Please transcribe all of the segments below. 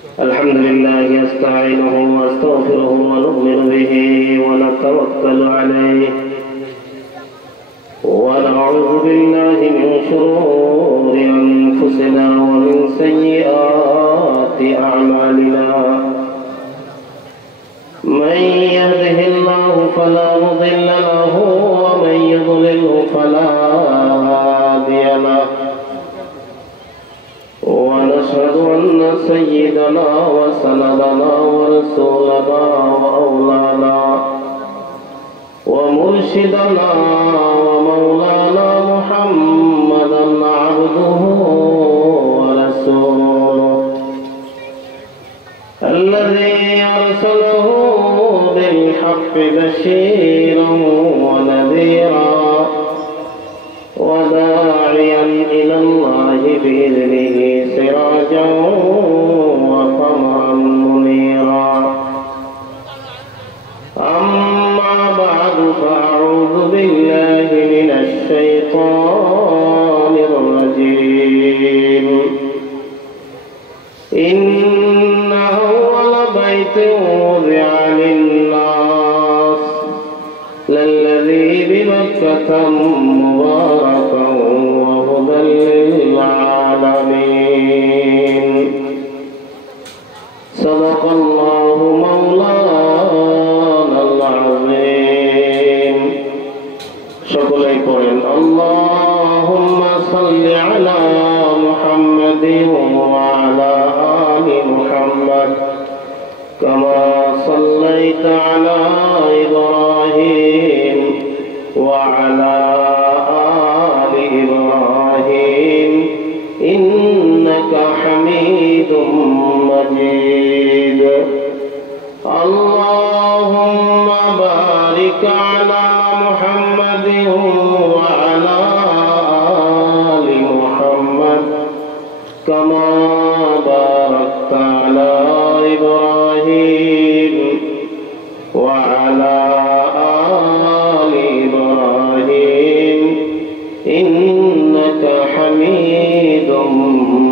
الحمد لله نستعينه ونستغفره ونؤمن به ونتوكل عليه ونعوذ بالله من شرور أنفسنا ومن سيئات أعمالنا من يهده الله فلا مضل له ومن يضلله فلا هادي له ونشهد أن سيدنا وسندنا ورسولنا وأولانا ومرشدنا ومولانا محمدا عبده ورسوله الذي أرسله بالحق بشيرا ونذيرا وداعيا إلى الله بإذنه سراجا وقمرا منيرا أما بعد فأعوذ بالله من الشيطان الرجيم إن أول بيت وضع للناس للذي بمكة مباركا وهدى للعالمين صدق الله مولانا العظيم شكرا لكم اللهم صل على محمد وعلى آل محمد كما صليت على إبراهيم وعلى آل إبراهيم إنك حميد مجيد اللهم بارك على محمد وعلى آل محمد كما باركت على إبراهيم وعلى آل إبراهيم إنك حميد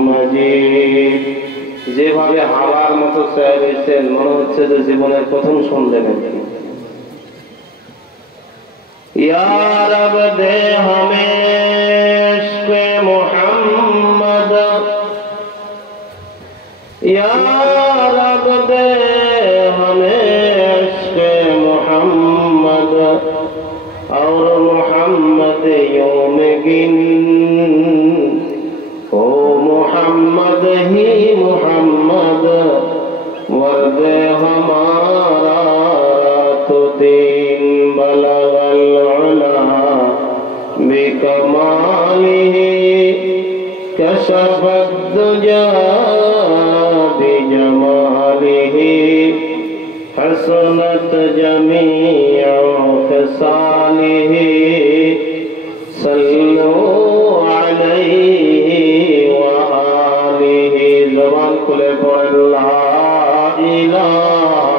مجيد যেভাবে হাওয়ার মতো চেয়ে রয়েছেন মনে হচ্ছে যে জীবনের প্রথম শুনলেন ইয়া রব দে হমে ইশকে মুহাম্মদ ইয়া রব দে হমে ইশকে মুহাম্মদ और मुहम्मद यौम गिन ओ मुहम्मद ही मुहम्मद वर्द हमारा तो दिन बलगल उला बिकमालिही कशफत दुजा बिजमालिही हसनत जमीअ खसालिही सल्लु अलैहि व आलिहि ज़बान खुले पढ़ ला इलाहा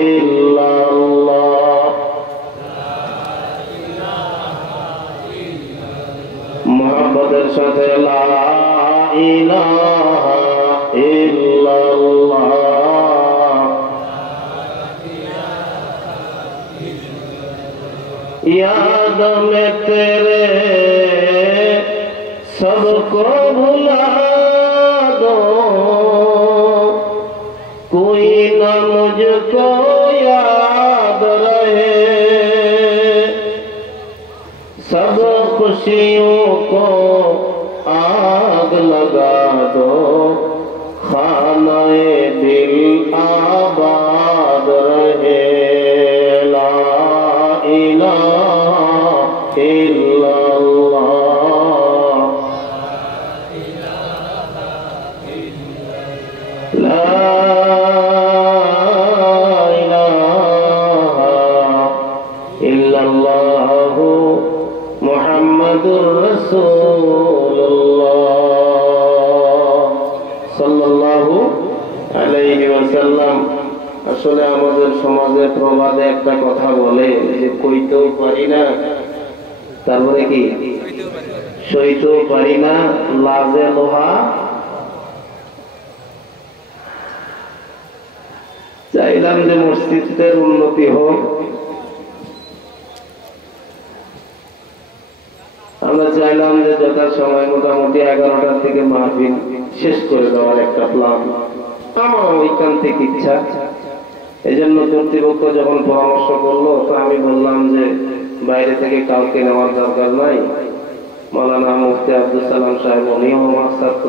इल्लल्लाह मोहब्बतेर साथे ला इलाहा इल्लल्लाह याद में तेरे सबको भुला दो कोई न मुझको याद रहे सब खुशियों को आग लगा दो खानाए दिल आबाद रहे মুহাম্মাদুর রাসূলুল্লাহ সাল্লাল্লাহু আলাইহি ওয়াসাল্লাম। আসলে আমাদের সমাজে প্রবাদে একটা কথা বলে যে কইতেও পারি না, তারপরে কি সইতেও পারি না, লাজে লোহা চাইলাম যে মসজিদের উন্নতি হোক, আমরা চাইলাম যে যথাসময় মোটামুটি 11টার থেকে মাহফিল শেষ করে দেওয়ার একটা প্ল্যান আমার ঐকান্তিক ইচ্ছা। এই জন্য কর্তৃপক্ষ যখন পরামর্শ করলো, তো আমি বললাম যে বাইরে থেকে কাউকে নেওয়ার দরকার নাই, মাওলানা মুফতি আব্দুল সালাম সাহেব উনিও আমার ছাত্র,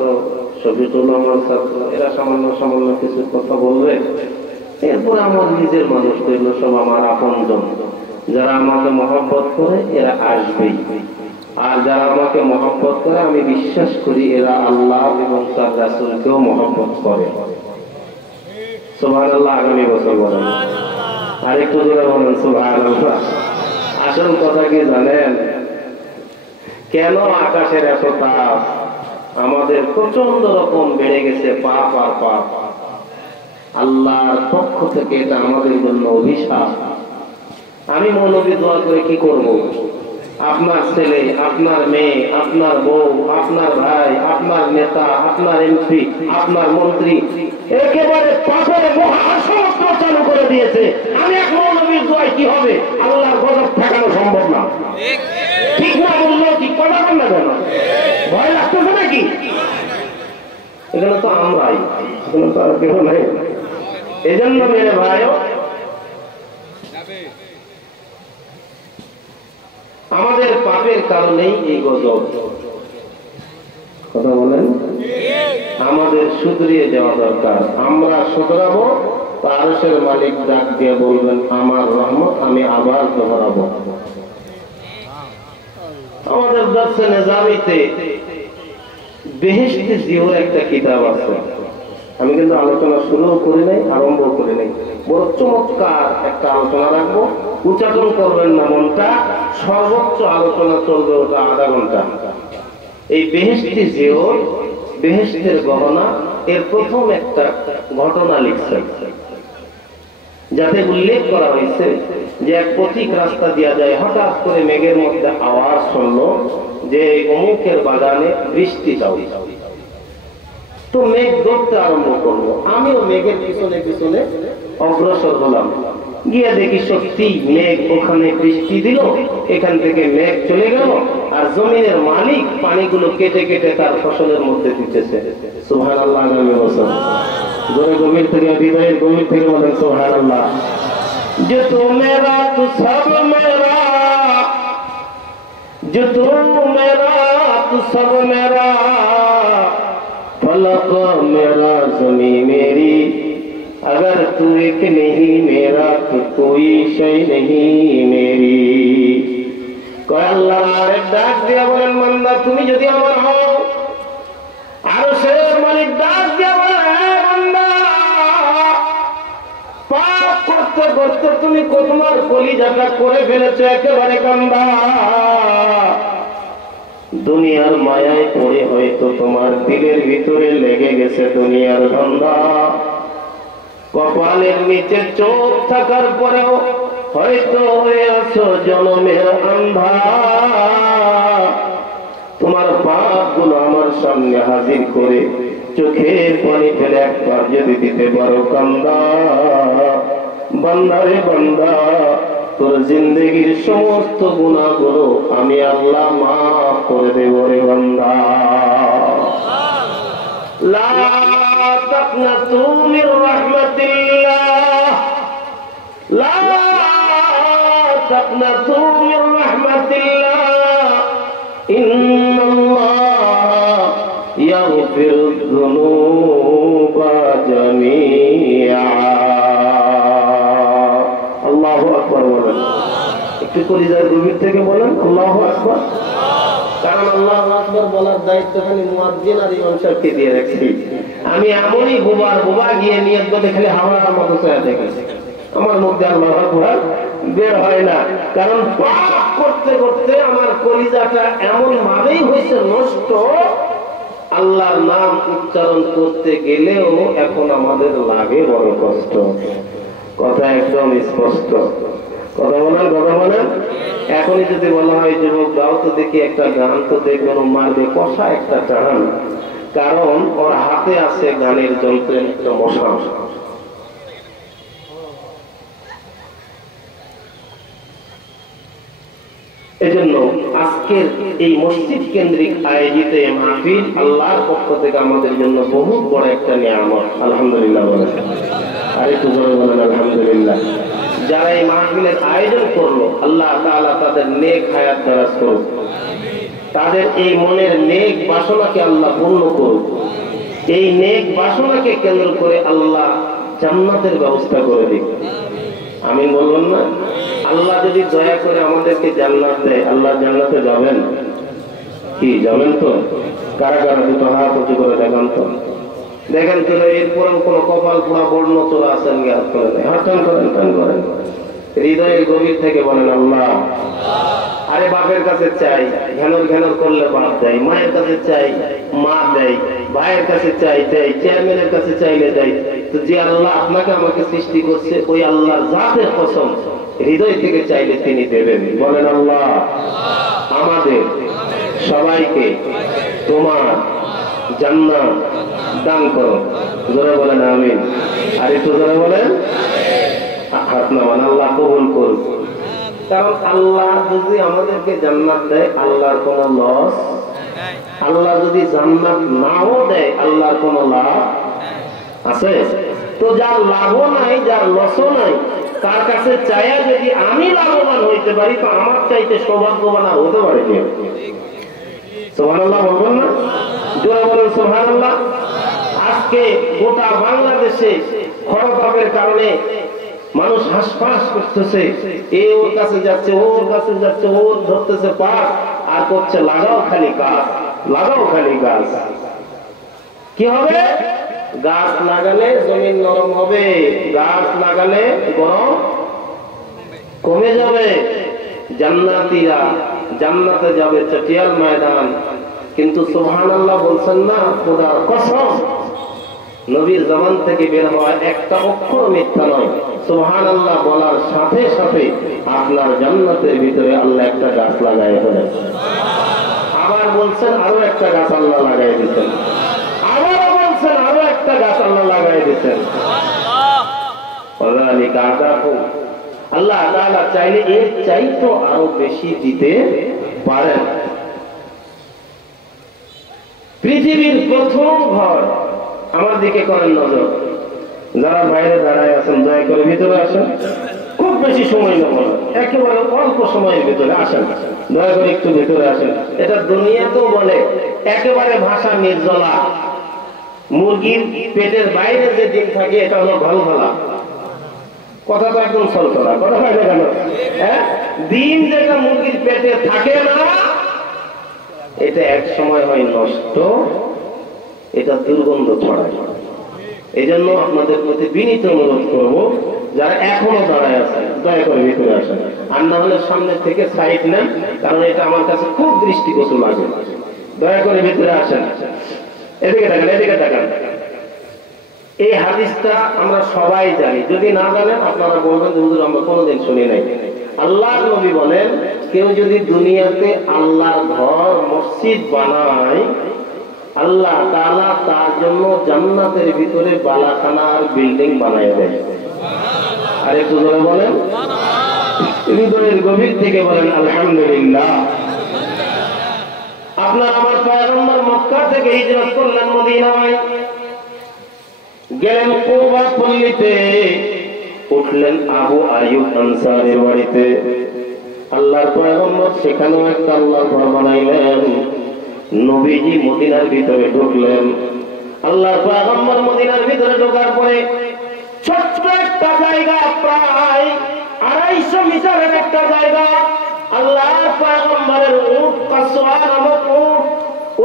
শফিকুল আমার ছাত্র, এরা সামান্য সামান্য কিছু কথা বলবে, এরপর আমার নিজের মানুষ এগুলো সব আমার আপনজন, যারা আমাকে মহব্বত করে এরা আসবেই, আর যারা আমাকে মহব্বত করে আমি বিশ্বাস করি এরা আল্লাহ এবং তার রাসূলকেও মহব্বত করে। সুবহানাল্লাহ। আগামী বছর বলেন, আরেকটু জোরে বলেন সুবহানাল্লাহ। আসল কথা কি জানেন, কেন আকাশের এত তাপ? আমাদের প্রচন্ড রকম বেড়ে গেছে পাপ আর পাপ। আল্লাহর পক্ষ থেকে এটা আমাদের জন্য অভিশাপ। আমি মৌলবী দোয়া করে কি করব? আপনার ছেলে, আপনার মেয়ে, আপনার বউ, আপনার ভাই, আপনার নেতা, আপনার এমপি, আপনার মন্ত্রী একেবারে পাপের মহাসমুদ্র চালু করে দিয়েছে। আমি এক মৌলবীর দোয়ায় কি হবে? আল্লাহর গজব ঠেকানো সম্ভব না। ঠিক না বললো কি কথা বল না কেন? ভয় লাগতেছে নাকি? এখানে তো আমরাই, এখানে তো আর কেউ নাই। এই জন্য মেরে ভাই, আমাদের পাপের কারণেই এই গজব। কথা বলেন, আমাদের শুধরিয়ে যাওয়া দরকার। আমরা শুধরাবো, আরশের মালিক ডাক দিয়ে বলবেন আমার রহমত আমি আবার দোহরাবো। আমাদের দর্শে নিজামিতে বেহেশতি জিওর একটা কিতাব আছে, আমি কিন্তু আলোচনা শুরুও করি নাই, আরম্ভ করি নাই। বড় চমৎকার একটা আলোচনা রাখবো, উচ্চারণ করবেন না মনটা, সর্বোচ্চ আলোচনা চলবে ওটা আধা ঘন্টা। এই বেহেশতি জিওর বেহেশতের গহনা এর প্রথম একটা ঘটনা লিখছে, যাতে উল্লেখ করা হয়েছে যে এক পথিক রাস্তা দিয়া যায়, হঠাৎ করে মেঘের মধ্যে আওয়াজ শুনলো যে অমুকের বাগানে বৃষ্টি চাই। তো মেঘ ধরতে আরম্ভ করলো, আমিও মেঘের পিছনে পিছনে অগ্রসর হলাম। গিয়ে দেখি সত্যি মেঘ ওখানে বৃষ্টি দিল, এখান থেকে মেঘ চলে গেল, আর জমিনের মালিক পানিগুলো কেটে কেটে তার ফসলের মধ্যে দিতেছে। সুবহানাল্লাহ। আগামী বছর জোরে গভীর থেকে, হৃদয়ের গভীর থেকে বলেন সুবহানাল্লাহ। যে তু মেরা তু সব মেরা, যে তু মেরা তু সব মেরা, फलक मेरा ज़मी मेरी, अगर तू एक नहीं मेरा तो कोई शय नहीं मेरी। কয় আল্লাহর ডাক দিয়া বলেন বান্দা তুমি যদি আমার হও, আরশের মালিক ডাক দিয়া বলেন বান্দা পাপ করতে করতে তুমি তোমার কলিজাটা করে ফেলেছো একেবারে কান্দা। দুনিয়ার মায়ায় পড়ে হয়তো তোমার দিলের ভিতরে লেগে গেছে দুনিয়ার ধান্দা। কপালের নিচে চোখ থাকার পরেও হয়তো হয়ে আছো জনমের আন্ধা। তোমার পাপগুলো আমার সামনে হাজির করে চোখের পানি ফেলে একবার যদি দিতে পারো কান্দা। বান্দারে বান্দা, তোর জিন্দগির সমস্ত গুনাহগুলো আমি আল্লাহ মাফ করে দেব রে বান্দা। লা তাকনাতু মির রাহমাতিল্লাহ, লা তাকনাতু মির রাহমাতিল্লাহ, ইন্নাল্লাহ ইয়াগফিরুয যুনুবা জামিআ। আল্লাহু আকবার বলেন, একটু কলিজার গভীর থেকে বলেন আল্লাহু আকবার। কারণ আল্লাহু আকবার বলার দায়িত্ব খালি মুয়াজ্জিন আর ইমাম সাহেবকে দিয়ে রাখছি। আমি এমনই বোবা গিয়ে নিয়ত করে খালি হাওয়ার মতো চায় দেখি, আমার মধ্যে আল্লাহু আকবার বের হয় না। কারণ পাপ করতে করতে আমার কলিজাটা এমন ভাবেই হয়েছে নষ্ট, আল্লাহর নাম উচ্চারণ করতে গেলেও এখন আমাদের লাগে বড় কষ্ট। কথা একদম স্পষ্ট। কথা বলেন, কথা বলেন। এখনই যদি বলা হয় যুবক গাও তো দেখি একটা গান, তো দেখবেন মারবে কষা একটা টান, কারণ ওর হাতে আছে গানের যন্ত্রের একটা মশা। আজকের এই মসজিদ কেন্দ্রিক আয়োজিত এই মাহফিল আল্লাহর পক্ষ থেকে আমাদের জন্য বহুত বড় একটা নিয়ামত। আলহামদুলিল্লাহ বলেন, আর একটু জোরে বলেন আলহামদুলিল্লাহ। যারা এই মাহফিলের আয়োজন করলো আল্লাহ তাআলা তাদের নেক হায়াত দারাজ করুক, তাদের এই মনের নেক বাসনাকে আল্লাহ পূর্ণ করুক। এই নেক বাসনাকে কেন্দ্র করে আল্লাহ জান্নাতের ব্যবস্থা করে দিক। আমি বললাম না, আল্লাহ যদি দয়া করে আমাদেরকে জান্নাত দেয়, আল্লাহ জান্নাতে যাবেন কি? যাবেন তো? কারা কারা দুটো হাত উঁচু করে দেখান তো, দেখেন তো। এরপরেও কোনো কপাল পোড়া বর্ণ চোরা আছেন? হাত করেন, হাত করেন, টান করেন, হৃদয়ের গভীর থেকে বলেন আল্লাহ। আরে বাপের কাছে চাই, ঘ্যানর ঘ্যানর করলে বাপ দেয়, মায়ের কাছে চাই মা দেয়, ভাইয়ের কাছে চাই দেয়, চেয়ারম্যানের কাছে চাইলে দেয়। তো যে আল্লাহ আপনাকে আমাকে সৃষ্টি করছে ওই আল্লাহর জাতের কসম, হৃদয় থেকে চাইলে তিনি দেবেন। বলেন আল্লাহ আমাদের সবাইকে তোমার জান্নাত দান করো। জোরে বলেন আমিন। আর একটু জোরে বলেন হাত নামান, আল্লাহ কবুল করুন। কারণ আল্লাহ যদি আমাদেরকে জান্নাত দেয় আল্লাহর কোন লস, আল্লাহ যদি জান্নাত নাও দেয় আল্লাহর কোন লাভ আছে? তো যার লাভও নাই, যার লসও নাই, তার কাছে চাইয়া যদি আমি লাভবান হইতে পারি তো আমার চাইতে সৌভাগ্যবান আর হতে পারে কি? সুবহানাল্লাহ বলবেন না? জোরে বলেন সুবহানাল্লাহ। আজকে গোটা বাংলাদেশে খরতাপের কারণে মানুষ হাসপাস করতেছে, এ ওর কাছে যাচ্ছে, ওর কাছে যাচ্ছে, ওর ধরতেছে পাক আর করছে লাগাও খালি গাছ, লাগাও খালি গাছ। কি হবে? গাছ লাগালে জমিন নরম হবে, গাছ লাগালে গরম কমে যাবে, জান্নাতীরা জান্নাতে যাবে, চটিয়াল ময়দান। কিন্তু সুবহানাল্লাহ বলছেন না, খোদার কসম নবীর জবান থেকে বের হওয়া একটা অক্ষর মিথ্যা নয়। সুবহানাল্লাহ বলার সাথে সাথে আপনার জান্নাতের ভিতরে আল্লাহ একটা গাছ লাগায় ফেলেন। আবার বলছেন আরো একটা গাছ আল্লাহ লাগাই দিচ্ছেন, আবারও বলছেন আরো একটা গাছ আল্লাহ লাগাই দিচ্ছেন। আল্লাহ তাআলা চাইলে এর চাইতো আরো বেশি দিতে পারেন। পৃথিবীর প্রথম ঘর, আমার দিকে করেন নজর, যারা বাইরে দাঁড়ায় আছেন দয়া করে ভিতরে আসেন, খুব বেশি সময় নেব না, একেবারে অল্প সময়ের ভিতরে আসেন, দয়া করে একটু ভিতরে আসেন। এটা দুনিয়াতেও বলে একেবারে ভাষা নির্জলা। মুরগির পেটের বাইরে যে ডিম থাকে এটা হলো ঘলঘলা। কথা তো একদম সলতলা, কথা হয় না কেন? হ্যাঁ, ডিম যেটা মুরগির পেটে থাকে না এটা এক সময় হয় নষ্ট, এটা দুর্গন্ধ ছড়ায়। এই জন্য আপনাদের প্রতি বিনীত অনুরোধ করবো, যারা এখনো দাঁড়ায় আছেন দয়া করে ভিতরে আসেন, আর না হলে সামনে থেকে সাইড নেন, কারণ এটা আমার কাছে খুব দৃষ্টিকটু লাগে। দয়া করে ভিতরে আসেন, এদিকে দেখেন, এদিকে দেখেন। এই হাদিসটা আমরা সবাই জানি, যদি না জানেন আপনারা বলবেন যে হুজুর আমরা কোনোদিন শুনি নাই। আল্লাহর নবী বলেন, কেউ যদি দুনিয়াতে আল্লাহর ঘর মসজিদ বানায় আল্লাহ তাআলা তার জন্য জান্নাতের ভিতরে বালাখানার বিল্ডিং বানায় দেয়। আর একটু জোরে বলেন, হৃদয়ের গভীর থেকে বলেন আলহামদুলিল্লাহ। আপনার আমার পয়গম্বর মক্কা থেকে হিজরত করলেন মদিনায়, গেলেন কুবা পল্লীতে, উঠলেন আবু আইয়ুব আনসারীর বাড়িতে। আল্লাহর পয়গম্বর সেখানেও একটা আল্লাহর ঘর বানাইলেন। নবীজি মদিনার ভিতরে ঢুকলেন। আল্লাহর পয়গম্বর মদিনার ভিতরে ঢোকার পরে ছোট্ট একটা জায়গা, প্রায় 250 মিটারের একটা জায়গা, আল্লাহর পয়গম্বরের উট কাসওয়া নামক উট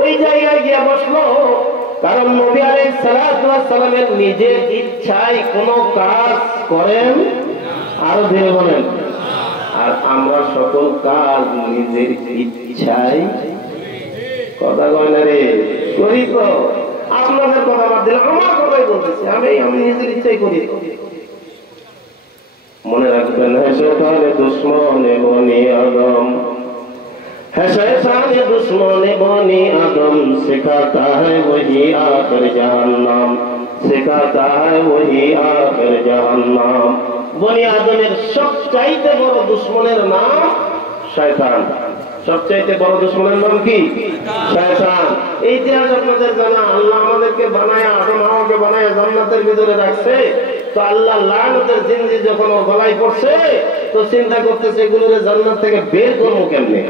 ওই জায়গায় গিয়ে বসলো। কারণ নবী আলাইহিস সালাতু ওয়াস সালামের নিজের ইচ্ছায় কোনো কাজ করেন, আরো ধীরে বলেন, আর আমরা সকল কাজ নিজের ইচ্ছায়, কথা কয় না রে, করি তো। আপনাদের কথা বাদ দিলে আমার কথাই বলতেছি, আমি নিজের ইচ্ছাই করি। মনে রাখবেন, হ্যাঁ শয়তানে দুশ্মনে বনি আদম, है शैतान दुश्मन बनी आदम, सिखाता है वही आखिर जहन्नम, सिखाता है वही आखिर जहन्नम। বনি আদমের সবচাইতে বড় দুশ্মনের নাম শয়তান। সবচাইতে বড় দুশমনের নাম কি? শয়তান। এই ইতিহাস আপনাদের জানা। আল্লাহ আমাদেরকে বানায়, আদম হাওয়াকে বানায় জান্নাতের ভিতরে রাখছে। তো আল্লাহ লানতের জিনজি যখন ও গলায় পড়ছে, তো চিন্তা করতেছে এগুলোরে জান্নাত থেকে বের করবো কেমনে।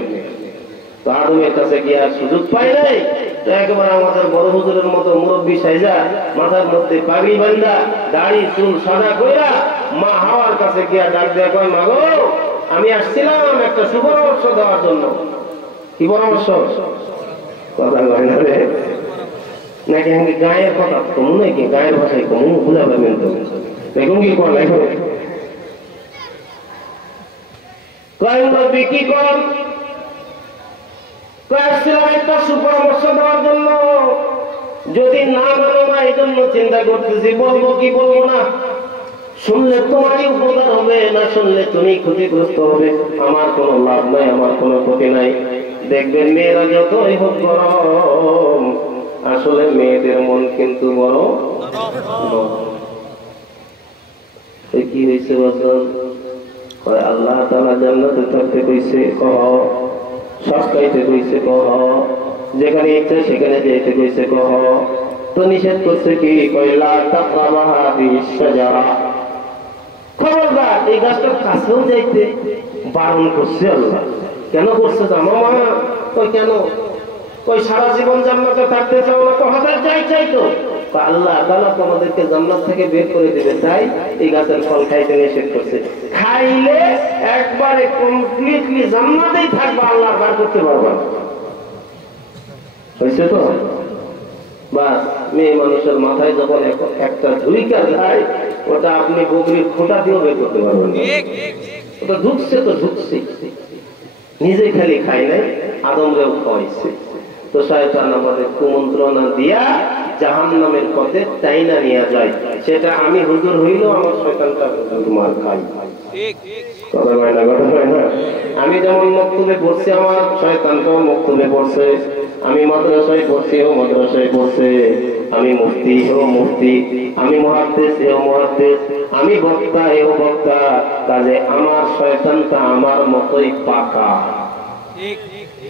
তো আদমের কাছে গিয়ে আর সুযোগ পাই নাই। তো একেবারে আমাদের বড় হুজুরের মতো মুরব্বী সাইজা, মাথার মধ্যে পাগড়ি বান্ধা, দাড়ি চুল সাদা কইরা মা হাওয়ার কাছে গিয়া ডাক দেয়া কয়, মা গো, আমি আসছিলাম একটা সুপরামর্শ দেওয়ার জন্য। কি পরামর্শ? কথা কয় না রে, নাকি আমি গায়ের কথা কমু, নাকি গায়ের ভাষায় কমু, বুঝা পাবেন তো দেখুন কি কর লাই কয় মুরব্বী কি কর? আসছিলাম একটা সুপরামর্শ দেওয়ার জন্য। যদি না মানো না এই জন্য চিন্তা করতেছি, বলবো কি বলবো না। শুনলে তোমারই উপকার হবে, না শুনলে তুমি ক্ষতিগ্রস্ত হবে। আমার কোনো লাভ নাই, আমার কোনো ক্ষতি নাই। দেখবেন মেয়েরা যতই হোক গরম, আসলে মেয়েদের মন কিন্তু বড় কি হয়েছে বছর আল্লাহ তাআলা জান্নাতে থাকতে কইছে, কহ সস্তাইতে কইছে, কহ যেখানে ইচ্ছে সেখানে যেতে কইছে, কহ তো নিষেধ করছে কি? কয়লা তাকরাবা হাদিস শাজারা, খবরদার এই গাছটার কাছেও যাইতে বারণ করছে আল্লাহ। কেন করছে জানো মা? কই কেন? কই সারা জীবন জান্নাতে থাকতে চাও না? হাজার চাই চাই তো আল্লাহ তাআলা তোমাদেরকে জান্নাত থেকে বের করে দিবে, তাই এই গাছের ফল খাইতে নিষেধ করছে। খাইলে একবারে কমপ্লিটলি জান্নাতেই থাকবা, আল্লাহ বার করতে পারবা। হয়েছে তো? বাস, মেয়ে মানুষের মাথায় যখন একটা ঝুড়িকা যায়, ওটা আপনি বগরির খোঁটা দিয়েও বের করতে পারবেন। ওটা ঢুকছে তো ঢুকছে, নিজে খালি খাই নাই, আদমরেও খাওয়াইছে। তো শয়তান আমাদের কুমন্ত্রণা দিয়া জাহান্নামের পথে টাইনা নিয়ে যায়। সেটা আমি হুজুর হইলেও আমার শয়তানটা তোমার খাই। কথা হয় না, কথা হয় না। আমি যেমন মক্তবে পড়ছি, আমার শয়তানটাও মক্তবে পড়ছে। আমি মাদ্রাসায় পড়ছি, ও মাদ্রাসায় পড়ছে। আমি মুফতি, ও মুফতি। আমি মুহাদ্দিস, ও মুহাদ্দিস। আমি বক্তা, এও বক্তা। কাজে আমার শয়তানটা আমার মতোই পাকা।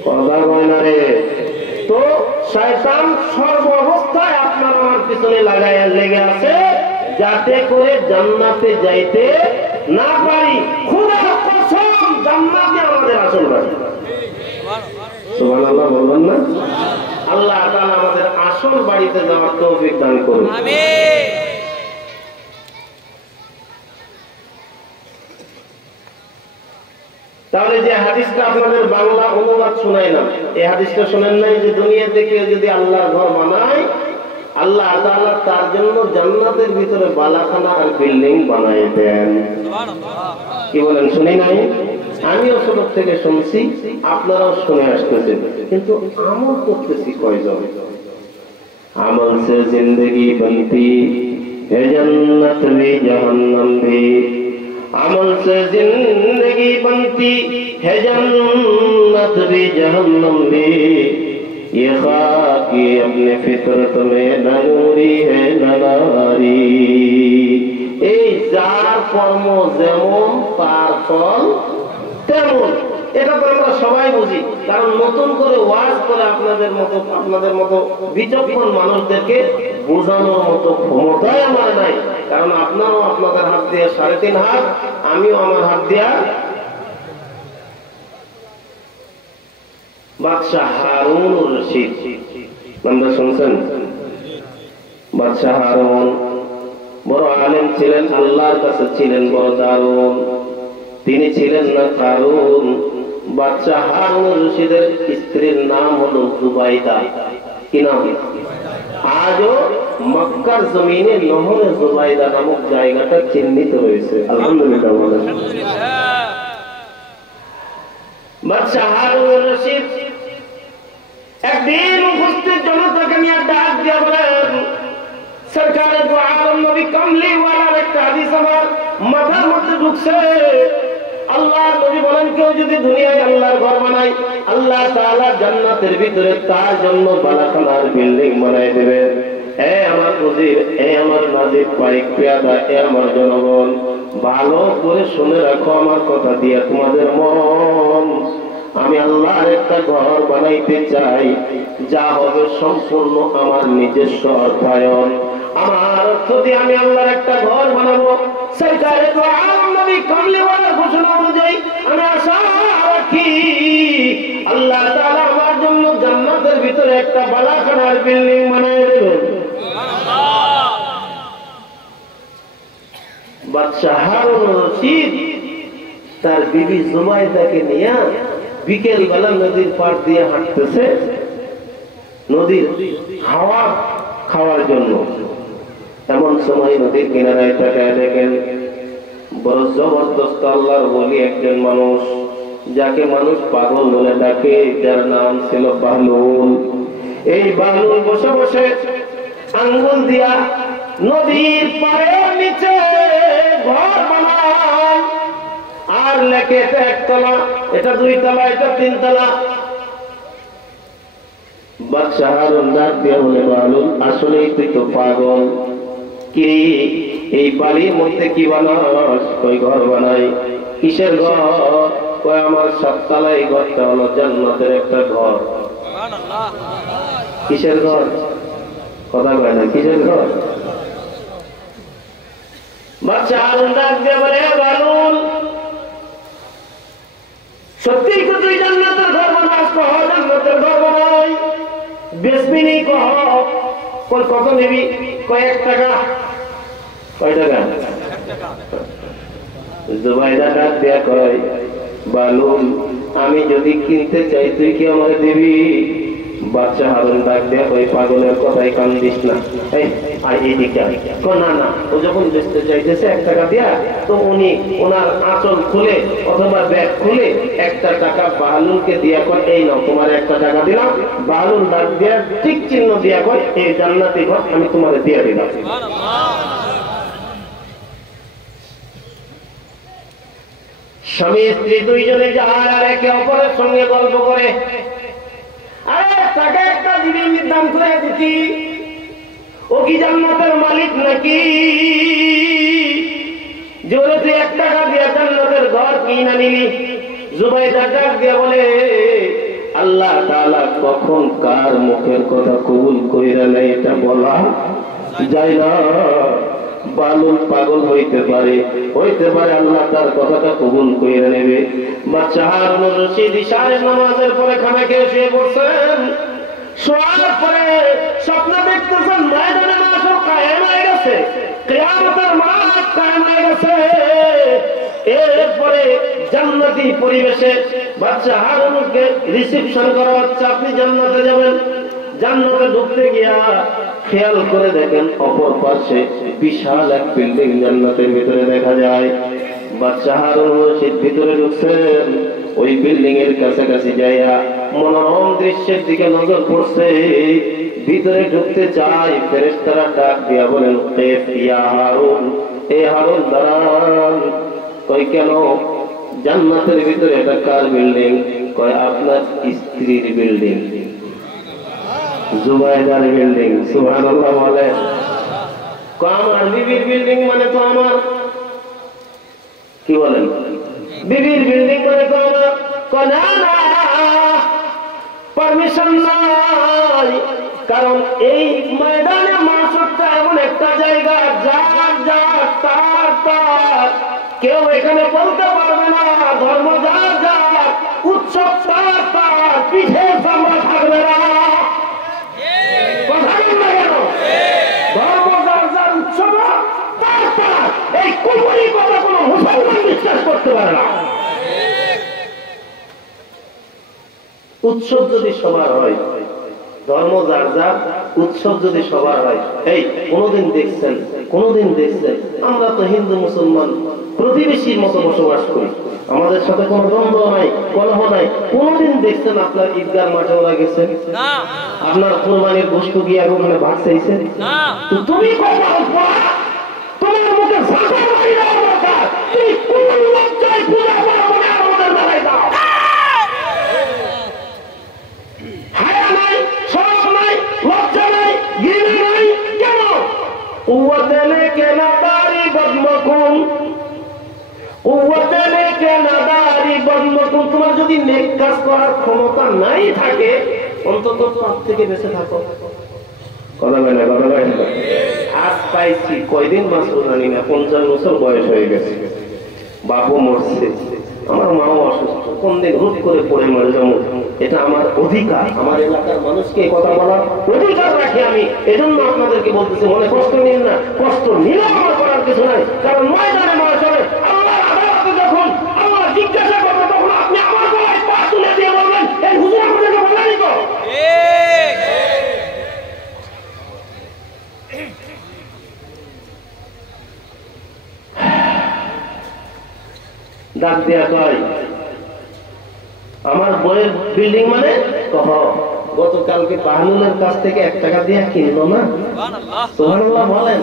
কথা হয় না রে। তো শয়তান সর্ব অবস্থায় আপনার আমার পিছনে লাগাইয়া লেগে আছে, যাতে করে জান্নাতে যাইতে না পারি। খোদার কসম, জান্নাতে আমাদের আসল বাড়ি। সুবহানাল্লাহ বলবেন না? আল্লাহ তাআলা আমাদের আসল বাড়িতে যাওয়ার তৌফিক দান করুন। আমিন। তাহলে যে হাদিসটা আপনাদের বাংলা অনুবাদ শোনাইলাম, এই হাদিসটা শোনেন নাই যে দুনিয়াতে কেউ যদি আল্লাহর ঘর বানায়, আল্লাহ তাআলা তার জন্য জান্নাতের ভিতরে বালাখানা আর বিল্ডিং বানায় দেন। কি বলেন? শুনি নাই? আমিও ছোট থেকে শুনছি, আপনারাও শুনে আসতেছেন, কিন্তু আমল করতেছি কয়জন? আমল সে জিন্দগি বনতি হে জান্নাত ভি জাহান্নাম ভি, अमल से जिंदगी बनती है जन्नत भी जहन्नम भी, ये खाकी अपने फितरत में न नूरी है न नारी। এই যার কর্ম যেমন তার ফল তেমন, এটা তো আমরা সবাই বুঝি। কারণ নতুন করে ওয়াজ করে আপনাদের মতো বিচক্ষণ মানুষদেরকে বোঝানোর মতো ক্ষমতাই আমার নাই। কারণ আপনারাও আপনাদের হাত দিয়ে 3.5 হাত, আমিও আমার হাত দিয়া। বাদশাহ হারুন রশিদ নামটা শুনছেন? বাদশাহ হারুন বড় আলেম ছিলেন, আল্লাহর কাছে ছিলেন বড় দারুন। তিনি ছিলেন না কারুন। বাদশাহ হারুন রশিদের স্ত্রীর নাম হলো জুবাইদা। কি নাম? আজও মক্কার জমিনে নহরে জুবাইদা নামক জায়গাটা চিহ্নিত হয়েছে। আলহামদুলিল্লাহ। বাদশাহ হারুন রশিদ একদিন উপস্থিত জনতাকে নিয়ে ডাক দিয়ে বলেন, সরকারে দু আলম নবী কামলি ওয়ালার একটা হাদিস আমার মাথার মধ্যে ঢুকছে। আল্লাহর নবী বলেন, কেউ যদি দুনিয়ায় আল্লাহর ঘর বানায়, আল্লাহ তাআলা জান্নাতের ভিতরে তার জন্য বালাখানার বিল্ডিং বানায় দেবে। এ আমার নজির, এ আমার নাজির পাইক পেয়াদা, এ আমার জনগণ, ভালো করে শুনে রাখো আমার কথা দিয়া তোমাদের মন। আমি আল্লাহর একটা ঘর বানাইতে চাই, যা হবে সম্পূর্ণ আমার নিজস্ব অর্থায়ন। আমার যদি আমি আল্লাহর একটা ঘর বানাবো, সেটা নবী কামলিওয়ালার ঘোষণা অনুযায়ী আমি আশা রাখি আল্লাহ তাআলা আমার জন্য জান্নাতের ভিতরে একটা বালাখানার বিল্ডিং বানিয়ে দেবেন। বাদশা হারুন রশিদ তার বিবি জুবাইদাকে নিয়ে বিকেল বেলা নদীর পাড় দিয়ে হাঁটতেছে নদীর হাওয়া খাওয়ার জন্য। এমন সময় নদীর কিনারায় তাকায় দেখেন বড় জবরদস্ত আল্লাহর ওলি একজন মানুষ, যাকে মানুষ পাগল বলে ডাকে, যার নাম ছিল বাহলুল। এই বাহলুল বসে বসে আঙ্গুল দিয়া নদীর পাড়ের নিচে ঘর বানায় আর লেখে এটা একতলা, এটা দুইতলা, এটা তিনতলা। বাদশা হারুন ডাক দিয়া বলে, বাহলুল আসলেই তুই তো পাগল, কি এই বাড়ির মধ্যে কি বানাস? কই ঘর বানাই। কিসের ঘর? কই আমার 7 তলা, এই ঘরটা হলো জান্নাতের একটা ঘর। কিসের ঘর? কথা কয় না, কিসের ঘর? বাদশা হারুন ডাক দিয়া বলে, বাহলুল সত্যি তো তুই জান্নাতের ঘর বানাস? কহ জান্নাতের ঘর বানাই। বেসমিনি কহ। কই কত নিবি? কয় 1 টাকা। কয় টাকা? জুবাইদা ডাক দিয়া কয়, বাহলুল আমি যদি কিনতে চাই তুই কি আমাকে দিবি? বাদশা হারুন ডাক দিয়া কয়, পাগলের কথাই কান দিস না, এই এইদিকে। না না, ও যখন বেচতে চাইতেছে 1 টাকা দিয়া, তো উনি ওনার আঁচল খুলে অথবা ব্যাগ খুলে 1 টাকা বাহলুলকে দিয়া কয়, এই নাও তোমার 1 টাকা দিলাম। বাহলুল ডাক দিয়া ঠিক চিহ্ন দিয়া কয়, এই জান্নাতি ঘর আমি তোমার দিয়ে দিলাম। স্বামী স্ত্রী দুইজনে যায় আর একে অপরের সঙ্গে গল্প করে, আরে টাকা একটা দিবি, দাম করে দিতি, ও কি জান্নাতের মালিক নাকি? জোরে তুই 1 টাকা দিয়া জান্নাতের ঘর কিনা নিলি। জুবাইদা ডাক দিয়া বলে, আল্লাহ তাআলা কখন কার মুখের কথা কবুল কইরা নেয় এটা বলা যায় না। বাহলুল পাগল হইতে পারে আল্লাহ তার কথাটা কবুল কইরা নেবে। বাদশা হারুন রশিদ ইশারের নামাজের পরে খানা খেয়ে শুয়ে পড়ছেন। শোয়ার পরে স্বপ্ন দেখতেছেন ময়দানে মাশর কায়েম হয়ে গেছে, কিয়ামতের মাঠ কায়েম হয়ে গেছে। এরপরে জান্নাতি পরিবেশে বাদশা হারুনকে রিসিপশন করা হচ্ছে, আপনি জান্নাতে যাবেন। জান্নাতে ঢুকতে গিয়া খেয়াল করে দেখেন অপর পাশে বিশাল এক বিল্ডিং জান্নাতের ভিতরে দেখা যায়। বাদশা হারুন রশিদ ভিতরে ঢুকছেন, ওই বিল্ডিং এর কাছাকাছি যাইয়া মনোরম দৃশ্যের দিকে নজর পড়ছে। ভিতরে ঢুকতে চাই, ফেরেশতারা ডাক দিয়া বলেন, কাইফ ইয়া হারুন, এ হারুন দাঁড়ান। কই কেন? জান্নাতের ভিতরে এটা কার বিল্ডিং? কয় আপনার স্ত্রীর বিল্ডিং, জুবাইদার বিল্ডিং। সুবহানাল্লাহ বলে। আমার বিবির বিল্ডিং মানে তো আমার, কি বলেন? বিবির বিল্ডিং মানে তো আমার। না না, পারমিশন নাই, কারণ এই ময়দানে মাশরটা এমন একটা জায়গা যার যার তার তার, কেউ এখানে বলতে পারবে না ধর্ম যার যার, উৎসব তার তার, পিঠে চামড়া থাকবে না। কথা বল না কেন? ধর্ম যার যার, উৎসব তার তার। এই কুফরি কথা কোনো মুসলমান বিশ্বাস করতে পারে না। উৎসব যদি সবার হয়, ধর্ম যার যার, উৎসব যদি সবার হয়, এই কোনদিন দেখছেন আমরা তো হিন্দু মুসলমান প্রতিবেশীর মতো বসবাস করি, আমাদের সাথে কোনো দ্বন্দ্ব নাই, কলহ নাই। কোনদিন দেখছেন আপনার ঈদগাহ মাঠে ওরা গেছেন? আপনার কোরবানির গোশত গিয়ে ওখানে ভাগ চাইছেন? তুমি তোমার মুখে আমাদের দাঁড়াই দাও। তোমার তোমার যদি নেক কাজ করার ক্ষমতা নাই থাকে, অন্তত পাপ থেকে বেঁচে থাকো। কথা বলে না, কথা বলে না। আজ পাইছি, কয়দিন বাঁচবো জানি না, 50 বছর বয়স হয়ে গেছে, বাপও মরছে, আমার মাও অসুস্থ, কোন দিন হুট করে পড়ে মরে যাবো, এটা আমার অধিকার। আমার এলাকার মানুষকে কথা বলার অধিকার রাখি আমি। এজন্য আপনাদেরকে বলতেছি, মনে কষ্ট নিন না, কষ্ট নিলে আমার করার কিছু নাই। কারণ ময়দানে ময়দানে আল্লাহর আদালতে যখন আল্লাহ জিজ্ঞাসা করবে, তখন আপনি আমার গলায় পা তুলে দিয়ে বলবেন, এই হুজুর আপনাকে বলেনি তো। ডাক দেয়া কয়, আমার বইয়ের বিল্ডিং মানে কহ, গতকালকে বাহনুলের কাছ থেকে 1 টাকা দিয়ে কিনলো না? সুবহানাল্লাহ বলেন।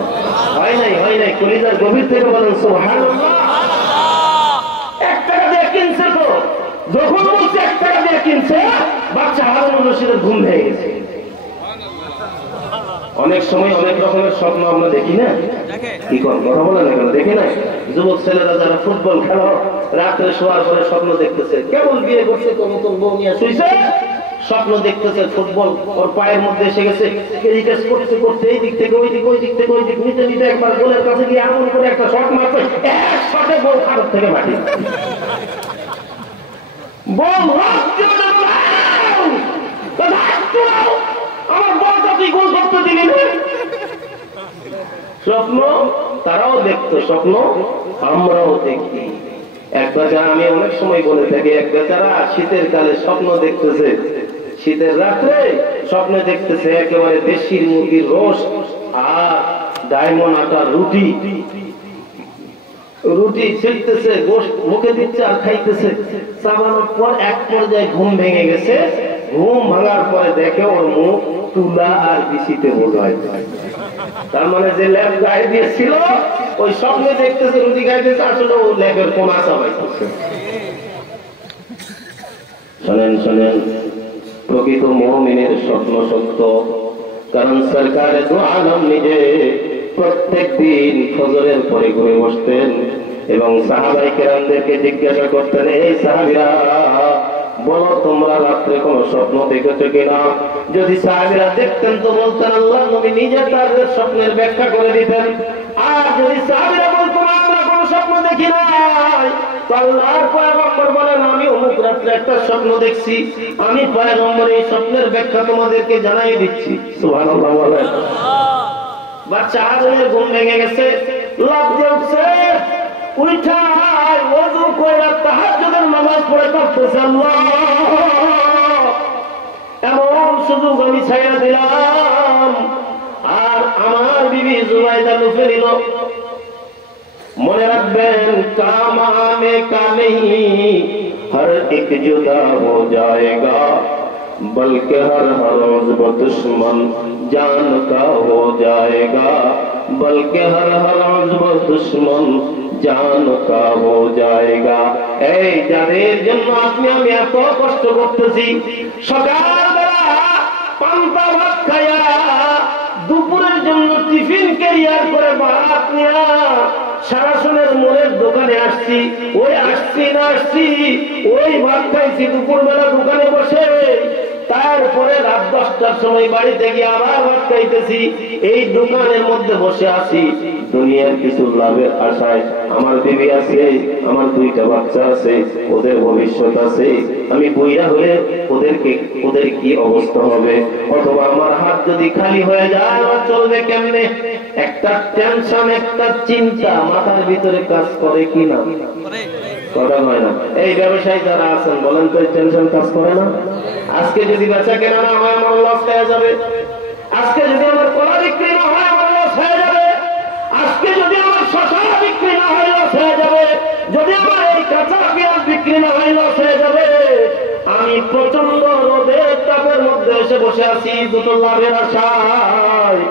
হয় নাই, হয় নাই, কলিজার গভীর থেকে বলেন সুবহানাল্লাহ। 1 টাকা দিয়ে কিনছে তো, যখন বলছে 1 টাকা দিয়ে কিনছে, বাচ্চা হারুন রশিদের ঘুম ভেঙে গেছে। অনেক সময় অনেক রকমের স্বপ্ন আমরা দেখি না, কি কথা বলে না কেন, দেখি না? যুবক ছেলেরা যারা ফুটবল খেলো, রাত্রে শোয়ার পরে স্বপ্ন দেখতেছে, কেমন বিয়ে করছে, নতুন বউ নিয়ে শুইছে, স্বপ্ন দেখতেছে ফুটবল ওর পায়ের মধ্যে এসে গেছে, করতে করতে এই দিক থেকে ওই দিক, ওই দিক থেকে ওই দিক, নিতে নিতে একবার গোলের কাছে গিয়ে এমন করে একটা শট মারছে, এক শটে বউ খারাপ থেকে মাটি। আমার বউটা তুই গোল করতে দিলি না। স্বপ্ন তারাও দেখতো, স্বপ্ন আমরাও দেখি। এক বেচারা, আমি অনেক সময় বলে থাকি, এক বেচারা শীতের কালে স্বপ্ন দেখতেছে, শীতের রাত্রে স্বপ্ন দেখতেছে একেবারে দেশির মুরগির রোস্ট আর ডায়মন্ড আটার রুটি ছিটতেছে, গোশত মুখে দিচ্ছে আর খাইতেছে। চাবানোর পর এক পর্যায়ে ঘুম ভেঙে গেছে। ঘুম ভাঙার পরে দেখে ওর মুখ তুলা আর বিচিতে বোঝায়। তার মানে যে ল্যাব গায়ে দিয়েছিল, ওই স্বপ্নে দেখতেছে রুটি খাইতেছে, আসলে ও ল্যাবের কোনা চাবাইতেছে। শোনেন শোনেন, প্রকৃত মুমিনের স্বপ্ন সত্য। কারণ সরকারে দু আলম নিজে প্রত্যেক দিন ফজরের পরে ঘুরে বসতেন এবং সাহাবায়ে কেরামদেরকে জিজ্ঞাসা করতেন, এই সাহাবীরা বলো তোমরা রাত্রে কোন স্বপ্ন দেখেছো কিনা? যদি সাহাবীরা দেখতেন তো বলতেন, আল্লাহ নবী নিজে তাদের স্বপ্নের ব্যাখ্যা করে দিতেন। আর যদি সাহাবীরা বলতেন আমরা কোন স্বপ্ন দেখি নাই, তো আল্লাহর পয়গম্বর বলেন, আমি অমুক রাত্রে একটা স্বপ্ন দেখছি, আমি পয়গম্বর এই স্বপ্নের ব্যাখ্যা তোমাদেরকে জানাই দিচ্ছি। সুবহানাল্লাহ বলেন। বাচ্চা আদমের ঘুম ভেঙে গেছে, লাফ দিয়ে উঠছে, উঠায় ওযু করে তাহাজ্জুদের নামাজ পড়ে কাঁদতেছে, আল্লাহ এমন সুযোগ আমি ছাইড়া দিলাম। আর আমার বিবি জুবাইদা লুফে নিল। মনে রাখবেন, কামানে কা নেহি হর এক জুদা হো জায়েগা, बल्कि हर हर उज़्व दुश्मन जान का हो जाएगा, बल्कि हर हर उज़्व दुश्मन জান কা হো জায়েগা। এই যাদের জন্য আপনি আমি এত কষ্ট করতেছি, সকালবেলা পান্তা ভাত খায়া দুপুরের জন্য টিফিন ক্যারিয়ার করে ভাত নিয়া সারাসনের মোড়ের দোকানে আসছি, ওই আসছি না আসছি, ওই ভাত খাইছি দুপুরবেলা দোকানে বসে, তারপরে রাত 10টার সময় বাড়িতে গিয়ে আবার ভাত খাইতেছি, এই দোকানের মধ্যে বসে আছি দুনিয়ার কিছু লাভের আশায়। আমার বিবি আছে, আমার 2টা বাচ্চা আছে, ওদের ভবিষ্যৎ আছে, আমি বুইড়া হলে ওদের কি অবস্থা হবে? অথবা আমার হাত যদি খালি হয়ে যায় আমার চলবে কেমনে? একটা টেনশন, একটা চিন্তা মাথার ভিতরে কাজ করে কি না? কথা হয় না। এই ব্যবসায়ী যারা আছেন বলেন তো, টেনশন কাজ করে না? আজকে যদি বেচা কেনা না হয় আমার লস হয়ে যাবে, আজকে যদি আমার কলা বিক্রি না হয় আমার লস হয়ে যাবে, আজকে যদি আমার শশা বিক্রি না হয় লস হয়ে যাবে, যদি আমার এই কাঁচা পেঁয়াজ বিক্রি না হয় লস হয়ে যাবে। আমি প্রচন্ড রোদের তাপের মধ্যে এসে বসে আছি দুটো লাভের আশায়।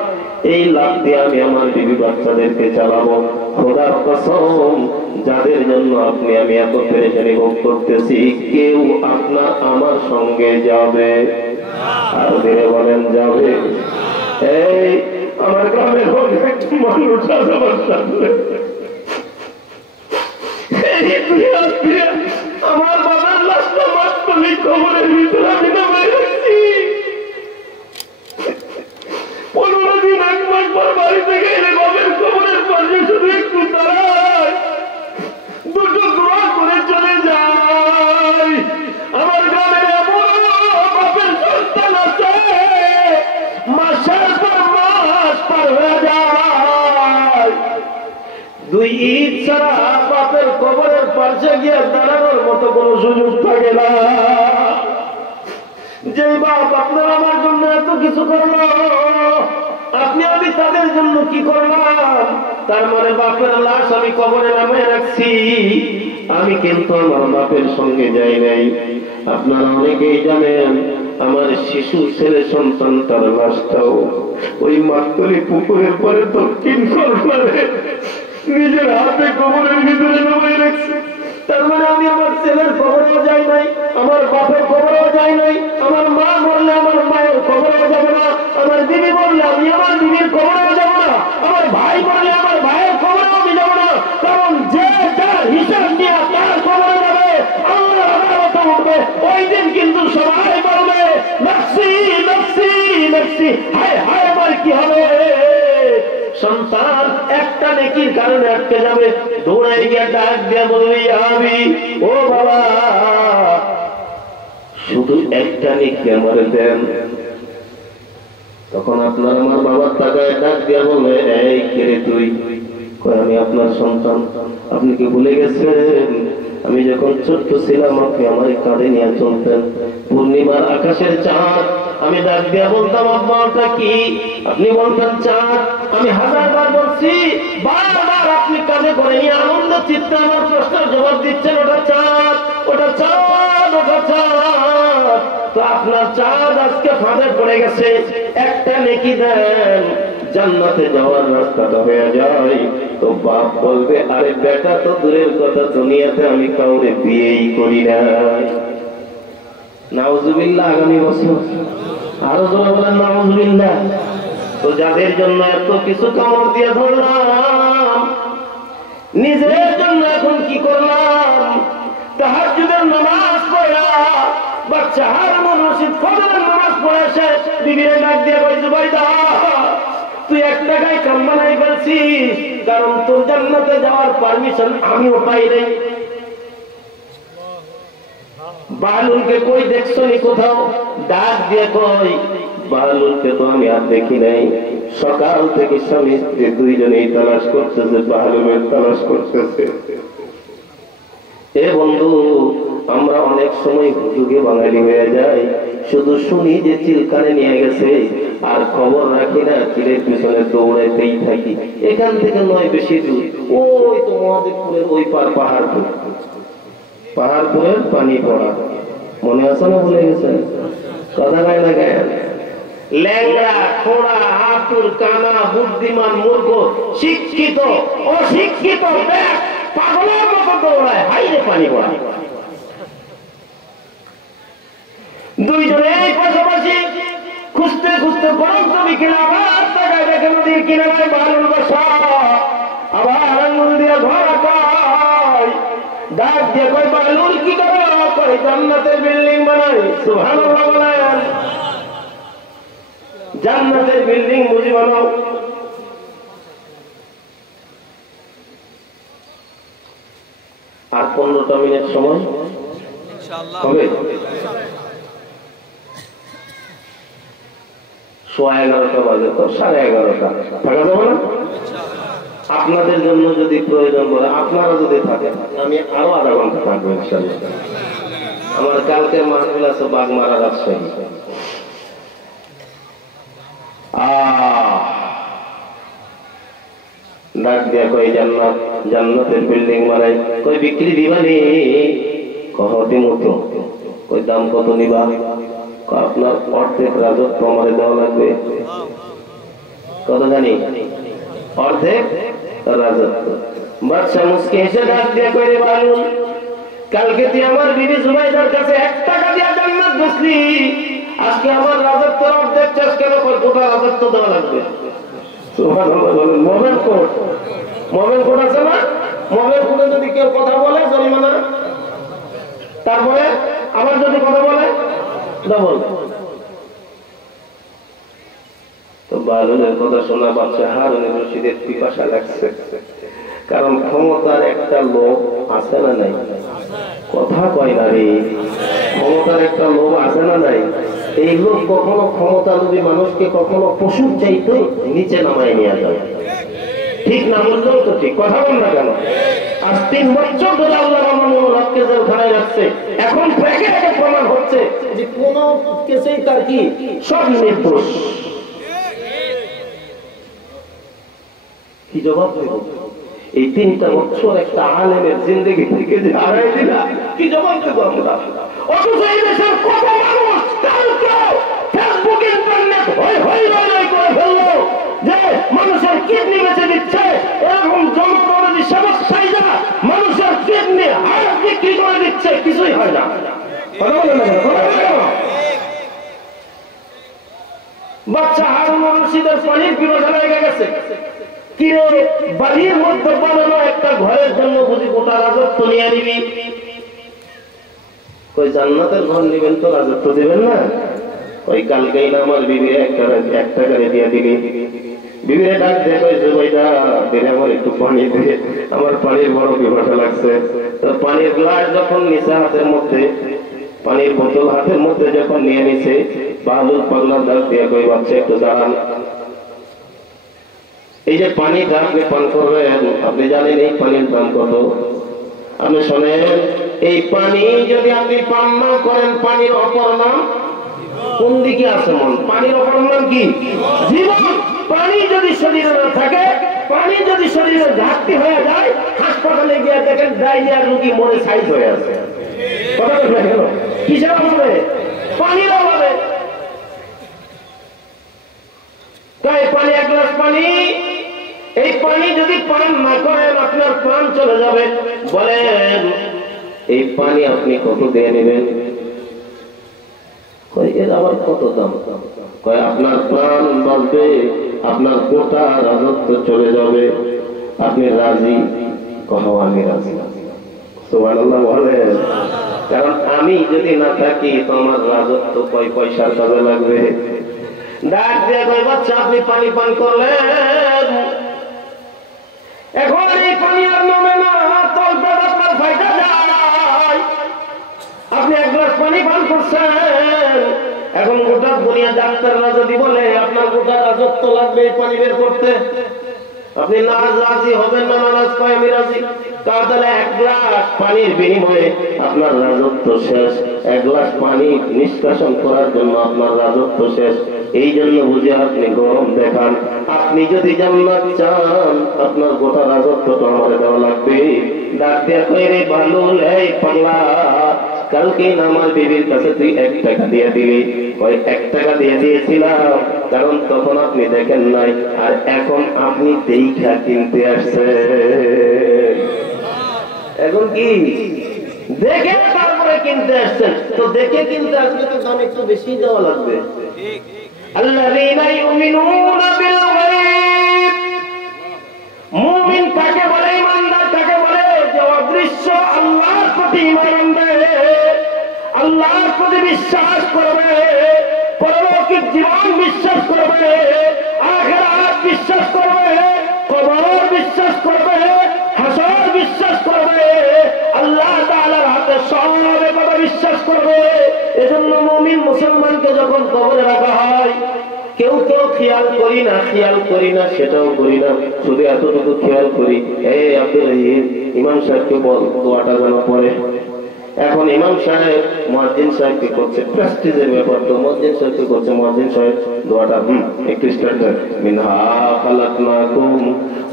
এই লাভ দিয়ে আমি আমার বিবি বাচ্চাদেরকে চালাবো। খোদার কসম, যাদের জন্য আপনি আমি এত পেরেশানি ভোগ করতেছি, কেউ আপনার আমার সঙ্গে যাবে? আর ধীরে বলেন যাবে? এই আমার গ্রামের একটু মানুষ আমার বাবার লাশটা কবরের ভিতরে আমি নামাই রাখছি। 15 দিন 1 মাস পর বাড়ি থেকে এলে বাপের কবরের পাশে শুধু একটু দাঁড়ায়, দুটো দোয়া করে চলে যায়। আমার গ্রামের এমন বাপের সন্তান আছে, মাসের পর মাস পার হয়ে যায়, 2 ঈদ ছাড়া বাপের কবরের পাশে গিয়ে দাঁড়ানোর মতো কোনো সুযোগ থাকে না। যে বাপ আপনার আমার জন্য এত কিছু করলো, আপনি আমি তাদের জন্য কি করলাম? তার মানে বাপের লাশ আমি কবরে নামিয়ে রাখছি, আমি কিন্তু আমার বাপের সঙ্গে যাই নাই। আপনারা অনেকেই জানেন আমার শিশু ছেলে সন্তানটার লাশটাও ওই মাতলি পুকুরের পরে দক্ষিণ কর্নারে নিজের হাতে কবরের ভিতরে নামিয়ে রাখছি। তার মানে আমি আমার ছেলের কবরেও যাই নাই, আমার বাপের কবরেও যাই নাই, আমার মা বললে আমার মায়ের কবরেও যাব না, আমার দিদি বললে আমি আমার দিদির কবরেও যাব না, আমার ভাই বললে আমার ভাইয়ের কবরেও আমি যাব না। কারণ যে যার হিসাব নিয়ে তার কবরে যাবে, আল্লাহর আদালতে উঠবে, ওই দিন কিন্তু সবাই বলবে নফসি নফসি নফসি, হায় হায় আমার কি হবে। সন্তান একটা নেকির কারণে আটকে যাবে, দৌড়াই গিয়ে ডাক দিয়ে বলবি আমি, ও বাবা শুধু একটা নেকি আমার দেন। তখন আপনার আমার বাবার টাকায় ডাক দিয়ে বলবে, এই কে রে তুই? আমি আপনার সন্তান। আপনি কি ভুলে গেছেন আমি যখন ছোট্ট ছিলাম আপনি আমার কাঁধে নিয়ে চলতেন, পূর্ণিমার আকাশের চাঁদ। আমি ডাক দিয়ে বলতাম আব্বা ওটা কি? আপনি বলতেন চাঁদ। আমি 1000 বার বলছি, বারবার আপনি কাঁধে করে নিয়ে আনন্দ চিত্তে আমার প্রশ্নের জবাব দিচ্ছেন ওটা চাঁদ, ওটা চাঁদ, ওটা চাঁদ। তো আপনার চাঁদ আজকে ফাঁদে পড়ে গেছে, একটা নেকি দেন, জান্নাতে যাওয়ার রাস্তাটা হয়ে যায়। তো বাপ বলবে, আরে বেটা তো দূরের কথা, দুনিয়াতে আমি কাউরে বিয়েই করি না। নাউজুবিল্লাহ। আগামী বছর আরো জোরে বলেন নাউজুবিল্লাহ। তো যাদের জন্য এত কিছু কামড় দিয়ে ধরলাম, নিজের জন্য এখন কি করলাম? তাহাজ্জুদের নামাজ পড়া, বাচ্চা হারুন রশিদ ফজরের নামাজ পড়ে শেষ, বিবিরে ডাক দিয়ে কই জুবাইদা তুই 1 টাকায় কাম বানাই ফেলছিস, কারণ তোর জান্নাতে যাওয়ার পারমিশন আমিও পাই নাই। বালুলকে কই দেখছো নি কোথাও? ডাক দিয়ে কই বালুলকে তো আমি আর দেখি নাই। সকাল থেকে স্বামী স্ত্রী দুইজনেই তালাশ করতেছে, বালুলের তালাশ করতেছে। এ বন্ধু, আমরা অনেক সময় হুজুগে বাঙালি হয়ে যাই, শুধু শুনি যে চিলকানে নিয়ে গেছে আর খবর রাখি না, চিলের পিছনে দৌড়াইতেই থাকি। এখান থেকে নয় বেশি দূর, ওই তো মহাদেবপুরের ওই পার পাহাড়পুর, পাহাড়পুরের পানি পড়া মনে আছে না? ভুলে গেছে? কথা গায় না গায়? ল্যাংড়া, খোড়া, হাতুর, কানা, বুদ্ধিমান, মূর্খ, শিক্ষিত, অশিক্ষিত, পাগলের মতো দৌড়ায়, হাইরে পানি পড়া। দুইজনে পাশাপাশি খুঁজতে খুঁজতে বরং ছবি কিনা, আবার টাকায় দেখে নদীর কিনারায় বালুর বাসা, আবার আঙুল দিয়ে ধরা কয়, ডাক দিয়ে কয় বালুর কি করো? কয় জান্নাতের বিল্ডিং বানাই। সুবহানাল্লাহ বলেন। জান্নাতের বিল্ডিং বুঝি বানাও? আর 15টা মিনিট সময় হবে, 11:15 বাজে, তো 11:30 থাকা যাবে না? আপনাদের জন্য যদি প্রয়োজন বলে, আপনারা যদি থাকেন, আমি আরো আধা ঘন্টা থাকবো ইনশাআল্লাহ। আমার কালকে মাহফিল আছে বাগমারা, রাজশাহী। ডাক দিয়া কই জান্নাত, জান্নাতের বিল্ডিং বানাই। কই বিক্রি দিবানি? কহতি মতো। কই দাম কত নিবা? আপনার অর্ধেক রাজত্ব আমাদের দেওয়া লাগবে। কত জানি? অর্ধেক রাজত্ব। বাদশা মুসকে এসে ডাক দিয়ে কই রে বালুন, কালকে তুই আমার বিবি জুবাইদার কাছে 1 টাকা দিয়া জান্নাত বেচলি, আজকে আমার রাজত্বের অর্ধেক চাষ কেন? গোটা রাজত্ব দেওয়া লাগবে। মোবাইল কোড, মোবাইল কোড আছে না? মোবাইল কোডে যদি কেউ কথা বলে জরিমানা। তারপরে আবার যদি কথা বলে ডবল। তো বালুনের কথা শোনা বাচ্চা হারুনের রশিদের পিপাসা লাগছে, কারণ ক্ষমতার একটা লোভ আছে না নাই? কথা কয় না রে, ক্ষমতার একটা লোভ আছে না নাই? এই লোভ কখনো ক্ষমতা লোভী মানুষকে কখনো পশুর চাইতে নিচে নামায় নিয়ে যায়। ঠিক না বললেও তো ঠিক, কথা বল না কেন? আজ 3 বছর ধরে আল্লাহ রহমানকে জেলখানায় রাখছে, এখন প্যাকে প্যাকে প্রমাণ হচ্ছে যে কোন কেসেই তার কি সব নির্দোষ। কি জবাব দেব? এই 3টা বছর একটা আলেমের জিন্দেগি থেকে যে হারাই দিলা, কি জবাব দেবো আমরা? অথচ এই দেশের কত মানুষ কালকে ফেসবুক ইন্টারনেট হই হই লই করে ফেললো যে মানুষের কিডনি বেঁচে দিচ্ছে, এরকম জনদরদি সমস্যায় মানুষের কিডনি হার্ট বিক্রি করে দিচ্ছে, কিছুই হয় না। কথা বলেন না কেন? বাচ্চা হারুন রশিদের পানির পিপাসা লেগে গেছে। কিরে বাড়ির মধ্যে বানানো একটা ঘরের জন্য বুঝি গোটা রাজত্ব নিয়ে নিবি? ওই জান্নাতের ঘর নিবেন তো রাজত্ব দিবেন না? ওই কালকেই না আমার বিবি 1 টাকা দিয়ে দিবি। বিবিরে ডাক দিয়ে কইছে ভাইটা দিলে আমার একটু পানি দিয়ে, আমার পানির বড় পিপাসা লাগছে। তো পানির গ্লাস যখন নিচে হাতের মধ্যে, পানির বোতল হাতের মধ্যে যখন নিয়ে নিছে, বালুল পাগলা ডাক দিয়ে কই বাচ্চা একটু দাঁড়ান। এই যে পানিটা আপনি পান করবেন, আপনি জানেন এই পানির দাম কত? আপনি শোনেন, এই পানি যদি আপনি পান না করেন, পানির অপর নাম কোন দিকে আছে? মন। পানির অপর নাম কি? জীবন। পানি যদি শরীরে না থাকে, পানি যদি শরীরে ঘাটতি হয়ে যায়, হাসপাতালে গিয়ে দেখেন ডায়রিয়ার রোগী মরে সাইজ হয়ে আছে। কথা বলবেন কেন? কিসের অভাবে? পানির অভাবে। তাই পানি, 1 গ্লাস পানি, এই পানি যদি পান না করেন আপনার প্রাণ চলে যাবে। বলেন এই পানি আপনি কত দিয়ে নেবেন? এর আবার কত দাম? কয় আপনার প্রাণ বাঁচবে, আপনার গোটা রাজত্ব চলে যাবে। আপনি রাজি? কহ আমি রাজি। সুবহানাল্লাহ বলেন। কারণ আমি যদি না থাকি তো আমার রাজত্ব কয় পয়সার কাজে লাগবে। ডাক দিয়ে কয় বাচ্চা আপনি পানি পান করলেন, এখন এই পানি আর নামে না, তলপেট আপনার ফাইটা যায়। আপনি 1 গ্লাস পানি পান করছেন, এখন গোটা দুনিয়া ডাক্তাররা যদি বলে আপনার গোটা রাজত্ব লাগবে এই পানি বের করতে, আপনি না রাজি হবেন না? নারাজ কয় আমি রাজি। তাহলে 1 গ্লাস পানির বিনিময়ে আপনার রাজত্ব শেষ। 1 গ্লাস পানি নিষ্কাশন করার জন্য আপনার রাজত্ব শেষ। এই জন্য বুঝে আপনি গরম দেখান। আপনি যদি জান্নাত চান, আপনার গোটা রাজত্বটা আমার দেওয়া লাগবে। ডাক দিয়া কই রে বালুল, এই পাগলা, কালকে আমার বিবির কাছে তুই 1 টাকা দিয়ে দিবি। ওই 1 টাকা দিয়ে দিয়েছিলাম, কারণ তখন আপনি দেখেন নাই, আর এখন আপনি দেখা কিনতে আসছেন। এখন কি দেখে তারপরে কিনতে আসছেন? তো দেখে কিনতে আসলে তো দাম একটু বেশি দেওয়া লাগবে। আল্লাযীনা ইউমিনুনা বিল গায়ব, মুমিন কাকে বলে, ইমানদার কাকে বলে? যে অদৃশ্য আল্লাহর প্রতি ঈমান আনবে, আল্লাহর প্রতি বিশ্বাস করবে, পরলৌকিক জীবন বিশ্বাস করবে, আখিরাত বিশ্বাস করবে, কবর বিশ্বাস করবে, হাসর বিশ্বাস করবে, আল্লাহ তাআলার হাতে সব কথা বিশ্বাস করবে। এজন্য মুমিন মুসলমানকে যখন কবরে রাখা হয়, কেউ তো খেয়াল করি না সেটাও করি না, শুধু এতটুকু খেয়াল করি, এই আব্দুল রহিম ইমাম সাহেবকে বল দোয়াটা যেন পড়ে। এখন ইমাম সাহেব মুয়াজ্জিন সাহেবকে করছে, প্রেস্টিজের ব্যাপার তো, মুয়াজ্জিন সাহেবকে করছে, মুয়াজ্জিন সাহেব দোয়াটা একটু স্টার্ট করে, মিনহা খালাকনাকুম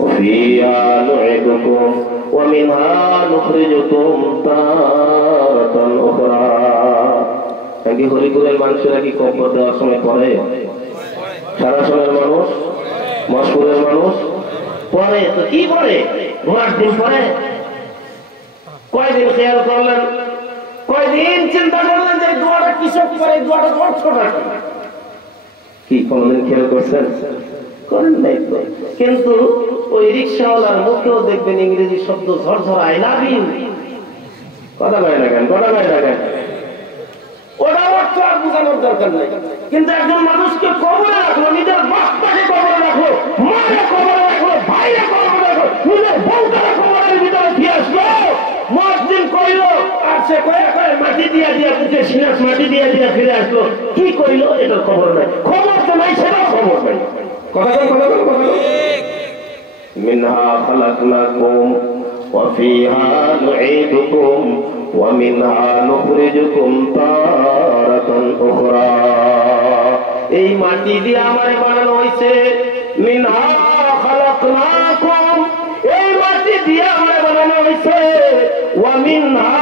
ওয়া ফিহা নুঈদুকুম ওয়া মিনহা নুখরিজুকুম তারাতান উখরা। নাকি হরিপুরের মানুষেরা কি কবর দেওয়ার সময় পড়ে? সারা সময়ের মানুষ, মশহুরের মানুষ পড়ে। তো কি পড়ে? ঘোড়ার দিন পড়ে? কয়দিন খেয়াল করলেন? কয়দিন চিন্তা করলেন যে দোয়াটা কিসব করে, দোয়াটা অর্থটা কি? কোনদিন খেয়াল করছেন? করেন নাই তো। কিন্তু ওই রিক্সাওয়ালার মুখেও দেখবেন ইংরেজি শব্দ ঝরঝর, আই লাভ ইউ। কথা কয় না কেন? কথা কয় না কেন? ওটা অর্থ আর বোঝানোর দরকার নাই। কিন্তু একজন মানুষকে কবরে রাখলো, নিজের বাপটাকে কবরে রাখলো, মাকে কবরে রাখলো, ভাইকে কবরে রাখলো, নিজের বউটাকে কবরের ভিতরে দিয়ে আসলো, মসজিদ কইল, আর সে কয়ে কয়ে মাটি দিয়া দিয়া পুঁতে সিনাস মাটি দিয়া দিয়া ফিরে আসলো। কি কইল এটার খবর নাই, খবর তো নাই, সেটাও খবর নাই। কথা মিনহা খালাকনাকুম ওয়া ফিহা নুঈদুকুম ওয়া মিনহা নুখরিজুকুম তারাতান উখরা। এই মাটি দিয়ে আমারে বানানো হইছে। মিনহা খালাকনাকুম, এই মাটি দিয়ে আমারে বানানো হইছে। ওয়া মিনহা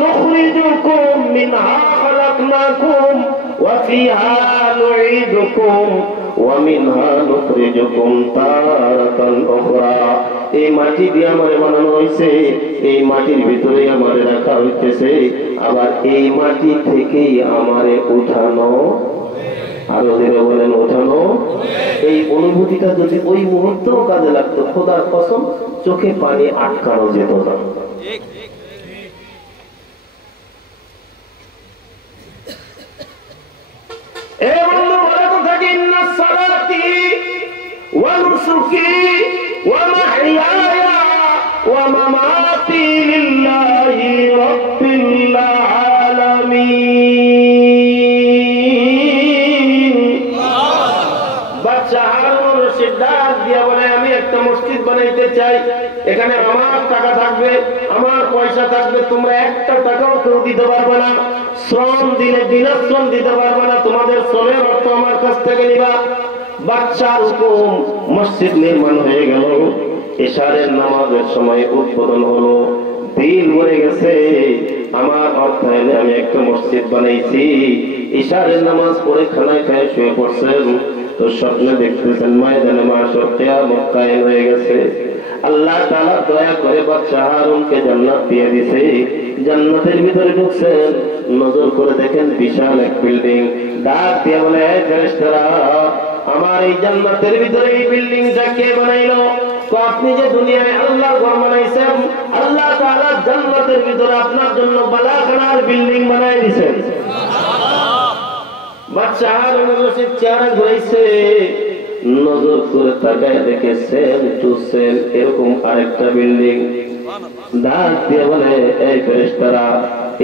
নুখরিজুকুম, মিনহা খালাকনাকুম ওয়া ফিহা নুঈদুকুম ওয়া মিনহা নুখরিজুকুম তারাতান উখরা। এই মাটি দিয়ে আমারে বানানো হইছে, এই মাটির ভিতরে আমারে রাখা হইতেছে, আবার এই মাটি থেকেই আমারে উঠানো, আরো ধীরে বলেন উঠানো। এই অনুভূতিটা যদি ওই মুহূর্তেও কাজে লাগতো, খোদার কসম চোখে পানি আটকানো যেত না। ونسكي ومحياي ومماتي لله رب العالمين। বাচ্চা হারুন রশিদ ডাক দিয়া বলে, আমি একটা মসজিদ বানাইতে চাই, এখানে আমার টাকা থাকবে, আমার পয়সা থাকবে, তোমরা একটা টাকাও কেউ দিতে পারবে না, শ্রম দিলে বিনাশ্রম দিতে পারবে না, তোমাদের শ্রমের অর্থ আমার কাছ থেকে নিবা। বাচ্চার হুকুম, মসজিদ নির্মাণ হয়ে গেল। ইশারের নামাজের সময় উদ্বোধন হলো, দিন মরে গেছে, আমার অর্থায়নে আমি একটা মসজিদ বানাইছি। ইশারের নামাজ পড়ে খানায় খায় শুয়ে পড়ছেন, তো স্বপ্নে দেখতেছেন ময়দানে মাশর কিয়ামত কায়েম হয়ে গেছে। আল্লাহ তাআলা দয়া করে বাদশা হারুনকে জান্নাত দিয়ে দিয়েছে। জান্নাতের ভিতরে ঢুকছেন, নজর করে দেখেন বিশাল এক বিল্ডিং। ডাক দিয়ে বলে, হে ফেরেশতারা, আমার এই জান্নাতের ভিতরে এই বিল্ডিংটা কে বানাইলো? আপনি যে দুনিয়ায় আল্লাহর ঘর বানাইছেন, আল্লাহ তাআলা জান্নাতের ভিতরে আপনার জন্য বালাখানার বিল্ডিং বানাই দিয়েছেন। বাদশা হারুন রশিদ চেহারা ঘুরাইছে, নজর করে তাকায় দেখে সেম টু সেম এরকম আরেকটা বিল্ডিং। ডাক দিয়ে বলে, এই ফেরেশতারা,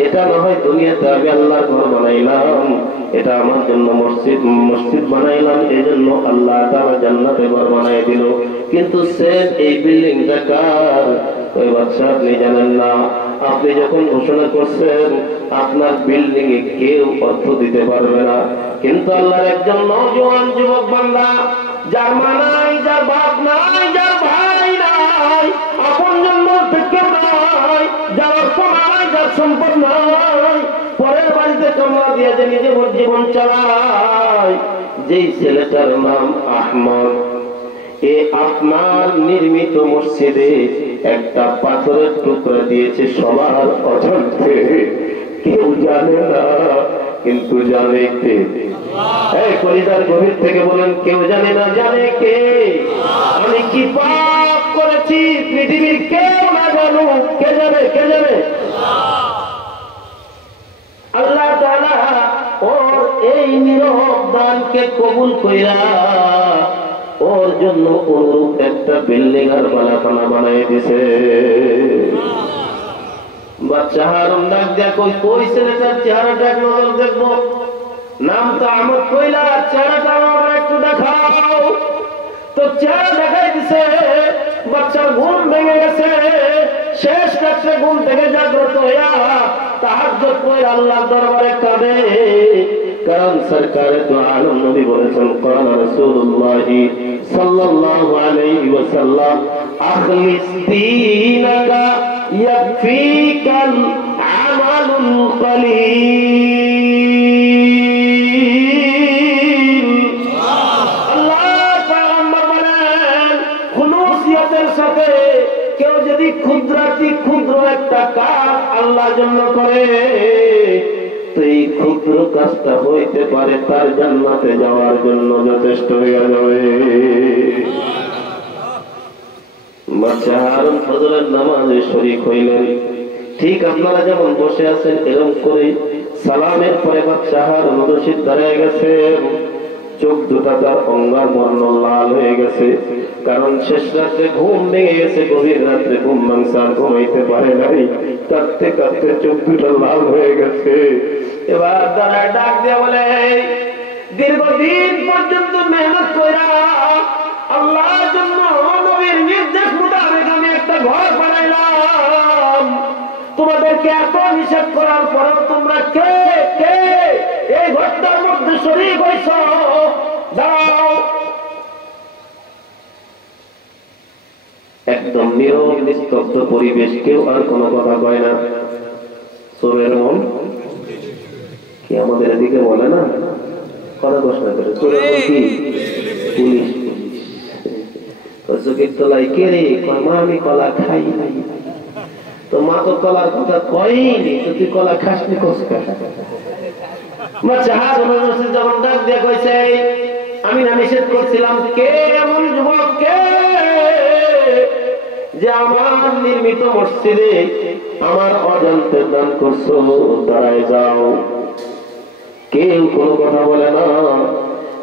এটা না হয় দুনিয়াতে আমি আল্লাহর ঘর বানাইলাম, এটা আমার জন্য মসজিদ বানাইলাম, এই জন্য আল্লাহ তাআলা জান্নাতে ঘর বানাই দিল, কিন্তু সেম এই বিল্ডিংটা কার? ওই বাদশা আপনি জানেন না। আপনি যখন ঘোষণা করছেন আপনার বিল্ডিং এ কেউ অর্থ দিতে পারবে না, কিন্তু আল্লাহর একজন নওজোয়ান যুবক বান্দা, যার মা নাই, যার বাপ নাই, যার ভাই নাই, আপন জন্ম কেউ নাই, যার অর্থ নাই, যার সম্পদ নাই, পরের বাড়িতে কামলা দিয়ে যে নিজে জীবন চালায়, যেই ছেলেটার নাম আহমদ, এ আপনার নির্মিত মসজিদে একটা পাথরের টুকরা দিয়েছে সবার অজান্তে, কেউ জানে না, কিন্তু জানে কে? এই কলিজার গভীর থেকে বলেন, কেউ জানে না, জানে কে? আমি কি পাপ করেছি পৃথিবীর কেউ না জানুক, কে জানে? কে জানে? আল্লাহ তাআলা ওর এই নীরব দানকে কবুল কইরা ওর জন্য অনুরূপ একটা বিল্ডিং আর বালাখানা বানাই দিছে। বাচ্চা হারুন ডাক দিয়া কই ছেলেটার চেহারাটা এক নজর দেখবো, নাম তো আহমদ কইলা, চেহারাটা আমার একটু দেখাও। তো চেহারা দেখাই দিছে, বাচ্চার ঘুম ভেঙে গেছে, শেষ রাত্রে ঘুম থেকে জাগ্রত হইয়া তাহাজ্জুদ পড়ে আল্লাহর দরবারে কাঁদে। কারণ সরকারে তো আলম নবী বলেছেন, ক্বালা রাসূলুল্লাহ সাল্লাল্লাহু আলাইহি ওয়াসাল্লাম, আখলিস দীনাকা ইয়াকফিকাল আমালুল কলিল। আল্লাহ পয়গম্বর বলেন, খুলুসিয়তের সাথে কেউ যদি ক্ষুদ্র একটা কাজ আল্লাহর জন্য করে, তো এই ক্ষুদ্র কাজটা হইতে পারে তার জান্নাতে যাওয়ার জন্য যথেষ্ট হয়ে যাবে। বাদশা হারুন ফজরের নামাজে শরীক হইলেন। ঠিক আপনারা যেমন বসে আছেন এরকম করে সালামের পরে বাচ্চা হারুন রশিদ দাঁড়িয়ে গেছে, চোখ দুটা তার অঙ্গাবর্ণ লাল হয়ে গেছে, কারণ শেষ রাত্রে ঘুম ভেঙে গেছে, গভীর রাত্রে ঘুম ভাঙছে, আর ঘুমাইতে পারে নাই, কাঁদতে কাঁদতে চোখ দুটা লাল হয়ে গেছে। এবার দাঁড়ায় ডাক দিয়ে বলে, দীর্ঘদিন পর্যন্ত মেহনত কইরা আল্লাহর জন্য নবীর নির্দেশ মোতাবেক আমি একটা ঘর বানাইলাম, তোমাদেরকে এত নিষেধ করার পর তোমরা কে কে এই ঘরটার মধ্যে শরীক হইছ? দাও। একদম নীরব নিস্তব্ধ পরিবেশ, কেউ আর কোনো কথা কয় না। চোরের মন কি আমাদের এদিকে বলে না, কথা ঘোষণা করে, চোরের মন কি পুলিশ চোখের তলায় কে রে, মা আমি কলা খাই নাই, তো মা তো কলার কথা কয়নি, তো তুই কলা খাসনি কষ্ট। যখন ডাক দিয়ে কইছে, আমি না নিষেধ করছিলাম, কে এমন যুবক কে যে আমার নির্মিত মসজিদে আমার অজান্তে দান করছো, দাঁড়ায় যাও। কেউ কোনো কথা বলে না।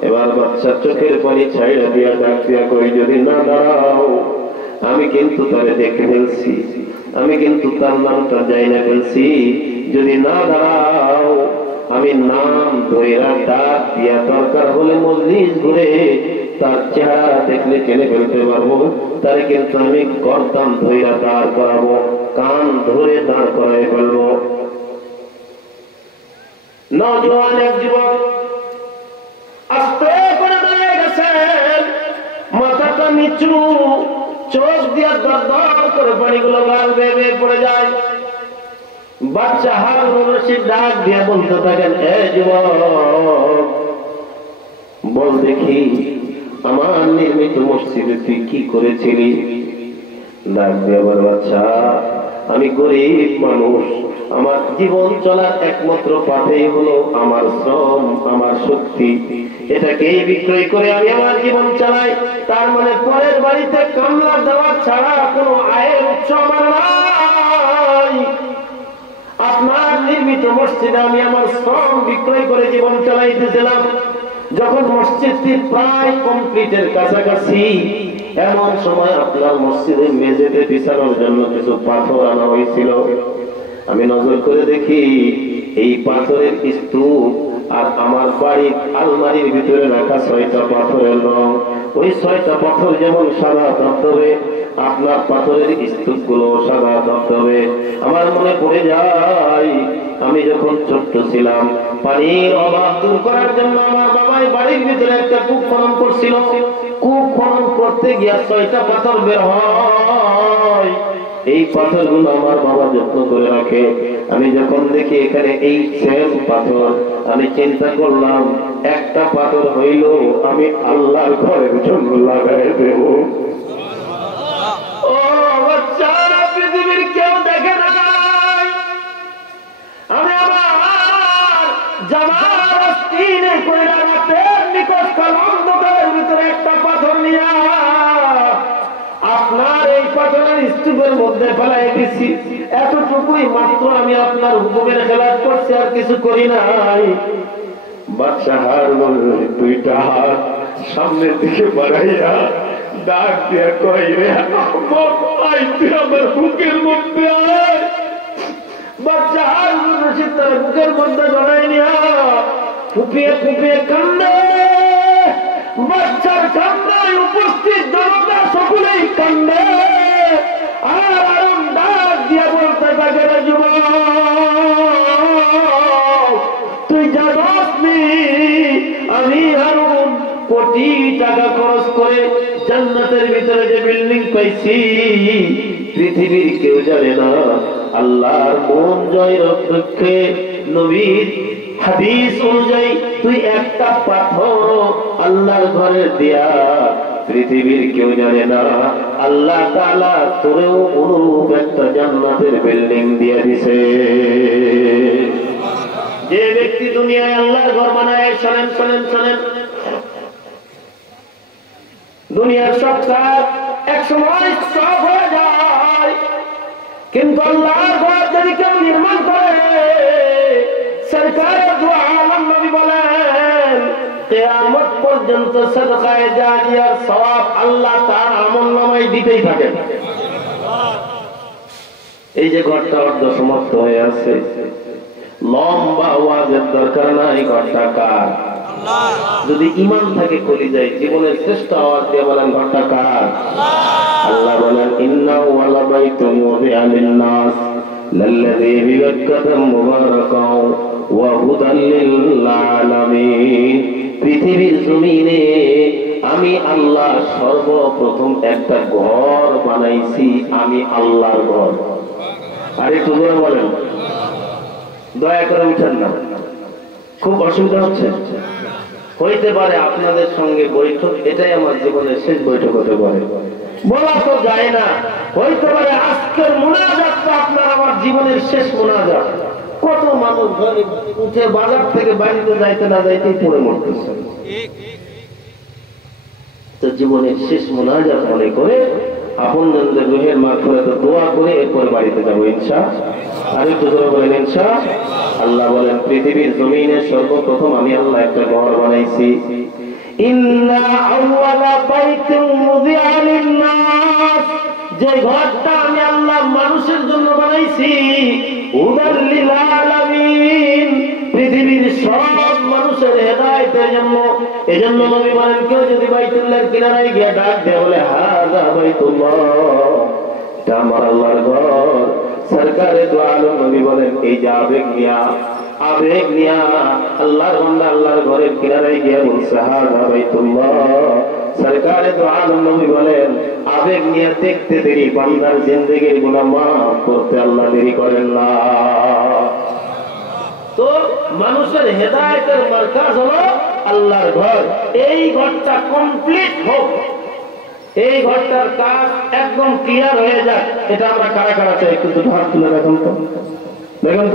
এবার বাচ্চার চোখের পানি ছাইড়া দিয়া ডাক দিয়া কই, যদি না দাঁড়াও আমি কিন্তু তারে দেখে ফেলছি, আমি কিন্তু তার নামটা যাই না ফেলছি, যদি না দাঁড়াও আমি নাম ধইরা ডাক দিয়া দরকার হলে মজলিস ঘুরে তার চেহারা দেখলে চেনে ফেলতে পারবো, তারে কিন্তু আমি গর্দান ধইরা দাঁড় করাবো, কান ধরে দাঁড় করাই ফেলবো। নওজোয়ান এক যুবক আস্তে করে দাঁড়িয়ে গেছেন, মাথাটা নিচু, চোখ দিয়া দর দর করে পানিগুলো গাল বেয়ে বেয়ে পড়ে যায়। বাচ্চা হারুন রশিদ ডাক দিয়া বলতে থাকেন, এ যুবক বল দেখি আমার নির্মিত মসজিদে তুই কি করেছিলি? ডাক দিয়া বল, বাচ্চা আমি গরিব মানুষ, আমার জীবন চলার একমাত্র পাথেই হলো আমার শ্রম, আমার শক্তি, এটাকেই বিক্রয় করে আমি আমার জীবন চালাই। তার মানে পরের বাড়িতে কামলা দেওয়া ছাড়া কোনো আয়ের উৎস আমার নাই। আপনার নির্মিত মসজিদে আমি আমার শ্রম বিক্রয় করে জীবন চালাইতেছিলাম। যখন মসজিদটি প্রায় কমপ্লিটের কাছাকাছি, এমন সময় আপনার মসজিদে মেঝেতে বিছানোর জন্য কিছু পাথর আনা হয়েছিল। আমি নজর করে দেখি এই পাথরের স্তূপ আর আমার বাড়ির আলমারির ভিতরে রাখা 6টা পাথরের রং, ওই 6টা পাথর যেমন সাদা ধবধবে, আপনার পাথরের স্তূপগুলো সাদা ধবধবে। আমার মনে পড়ে যায় আমি যখন ছোট্ট ছিলাম, পানির অভাব দূর করার জন্য আমার বাবাই বাড়ির ভিতরে একটা কূপ খনন করছিল। কূপ খনন করতে গিয়ে 6টা পাথর বের হয়। এই পাথরগুলো আমার বাবা যত্ন করে রাখে। আমি যখন দেখি এখানে এই সেম পাথর, আমি চিন্তা করলাম একটা পাথর হইল আমি আল্লাহর ঘরের জন্য লাগাই দেব। ও বাচ্চা, পৃথিবীর কেউ দেখে না, আমি আমার জামার স্ত্রীর কইরা রাতের নিকট কাল অন্ধকারের ভিতরে একটা পাথর নিয়া আপনার এই পাথরের স্তূপের মধ্যে ফেলাই দিচ্ছি। এতটুকুই মাত্র, আমি আপনার হুকুমের খেলাফ করছি, আর কিছু করি নাই। বাদশা হারুন 2টা হাত সামনের দিকে বাড়াইয়া ডাক দিয়া কই, রে তুই আমার বুকের মধ্যে আয়। বাদশা হারুন রশিদ তার বুকের মধ্যে জড়াই নিয়া ফুপিয়ে ফুপিয়ে কান্দে। বাচ্চার কান্দায় উপস্থিত জনতা সকলেই কান্দে। আর আরাম ডাক দিয়া বলতে থাকে, যুবক তুই জানোস নি আমি হারুন কোটি টাকা খরচ করে জান্নাতের ভিতরে যে বিল্ডিং পাইছি, পৃথিবীর কেউ জানে না। আল্লাহর মন জয়ের পক্ষে নবীর হাদিস অনুযায়ী তুই একটা পাথর আল্লাহর ঘরে দিয়া, পৃথিবীর কেউ জানে না আল্লাহ তাআলা তোরেও অনুরূপ একটা জান্নাতের বিল্ডিং দিয়ে দিছে। যে ব্যক্তি দুনিয়ায় আল্লাহর ঘর বানায়, শোনেন শোনেন শোনেন, দুনিয়ার সব কাজ একসময় সব হয়ে যায়, কিন্তু আল্লাহর ঘর যদি কেউ নির্মাণ করে, সরকার কিয়ামত পর্যন্ত সাদকায়ে জারিয়ার সওয়াব আল্লাহ তার আমলনামায় দিতেই থাকেন। এই যে ঘরটা অর্ধ সমাপ্ত হয়ে আছে, লম্বা ওয়াজের দরকার নাই, ঘরটা কার? যদি ঈমান থাকে কলিজায়, জীবনের শ্রেষ্ঠ আওয়াজ দিয়ে বলেন ঘরটা কার? আল্লাহ বলেন ইন্নাহু ওয়ালা বাইতুন ওয়াদি'a লিন-নাস লাল্লাযী বিবাক্কাতা মুবারাকাও ওয়া হুদাল লিল আলামিন। পৃথিবীর জমিনে আমি আল্লাহ সর্বপ্রথম একটা ঘর বানাইছি, আমি আল্লাহর ঘর। আরে একটু জোরে বলেন, দয়া করে উঠেন না, খুব অসুবিধা হচ্ছে। হইতে পারে আপনাদের সঙ্গে বৈঠক, এটাই আমার জীবনের শেষ বৈঠক হতে পারে, বলা তো যায় না। হইতে পারে আজকের মুনাজাতটা আপনার আমার জীবনের শেষ মুনাজাত। কত মানুষ ঘরে উঠে বাজার থেকে বাড়িতে যাইতে না যাইতেই পড়ে মরতেছে। তো জীবনের শেষ মুনাজাত মনে করে আপনজনদের রুহের মাগফিরাতে দোয়া করে এরপর বাড়িতে যাবো ইনশাআল্লাহ। আরেকটু জোরে বলেন ইনশাআল্লাহ। আল্লাহ বলেন পৃথিবীর জমিনে সর্বপ্রথম আমি আল্লাহ একটা ঘর বানাইছি। ইন্না আউওয়ালা বাইতিন মুযিআ লিন-নাস, যে ঘরটা আমি আল্লাহ মানুষের জন্য বানাইছি, হুদাল লিল আলামিন, পৃথিবীর সব মানুষের হেদায়েতের জন্য। এজন্য নবী বলেন কেউ যদি বাইতুল্লাহর কিনারায় গিয়ে ডাক দেয় বলে হাযা বাইতুল্লাহ, এটা আমার আল্লাহর ঘর, সরকারে দু আলম নবী বলেন এই যে আবেগ নিয়া আল্লাহর বান্দা আল্লাহর ঘরের কিনারায় গিয়ে বলছে হাযা বাইতুল্লাহ, সরকারে দু আলম নবী বলেন আবেগ নিয়ে দেখতে দেরি, বান্দার জিন্দেগির গুনাহ মাফ করতে আল্লাহ দেরি করেন না। তো মানুষের হেদায়েতের মারকাজ হলো আল্লাহর ঘর। এই ঘরটা কমপ্লিট হোক, এই ঘরটার কাজ একদম ক্লিয়ার হয়ে যাক, এটা আমরা কারা কারা চাই? একটু হাত তুলে রাখুন তো, দেখুন।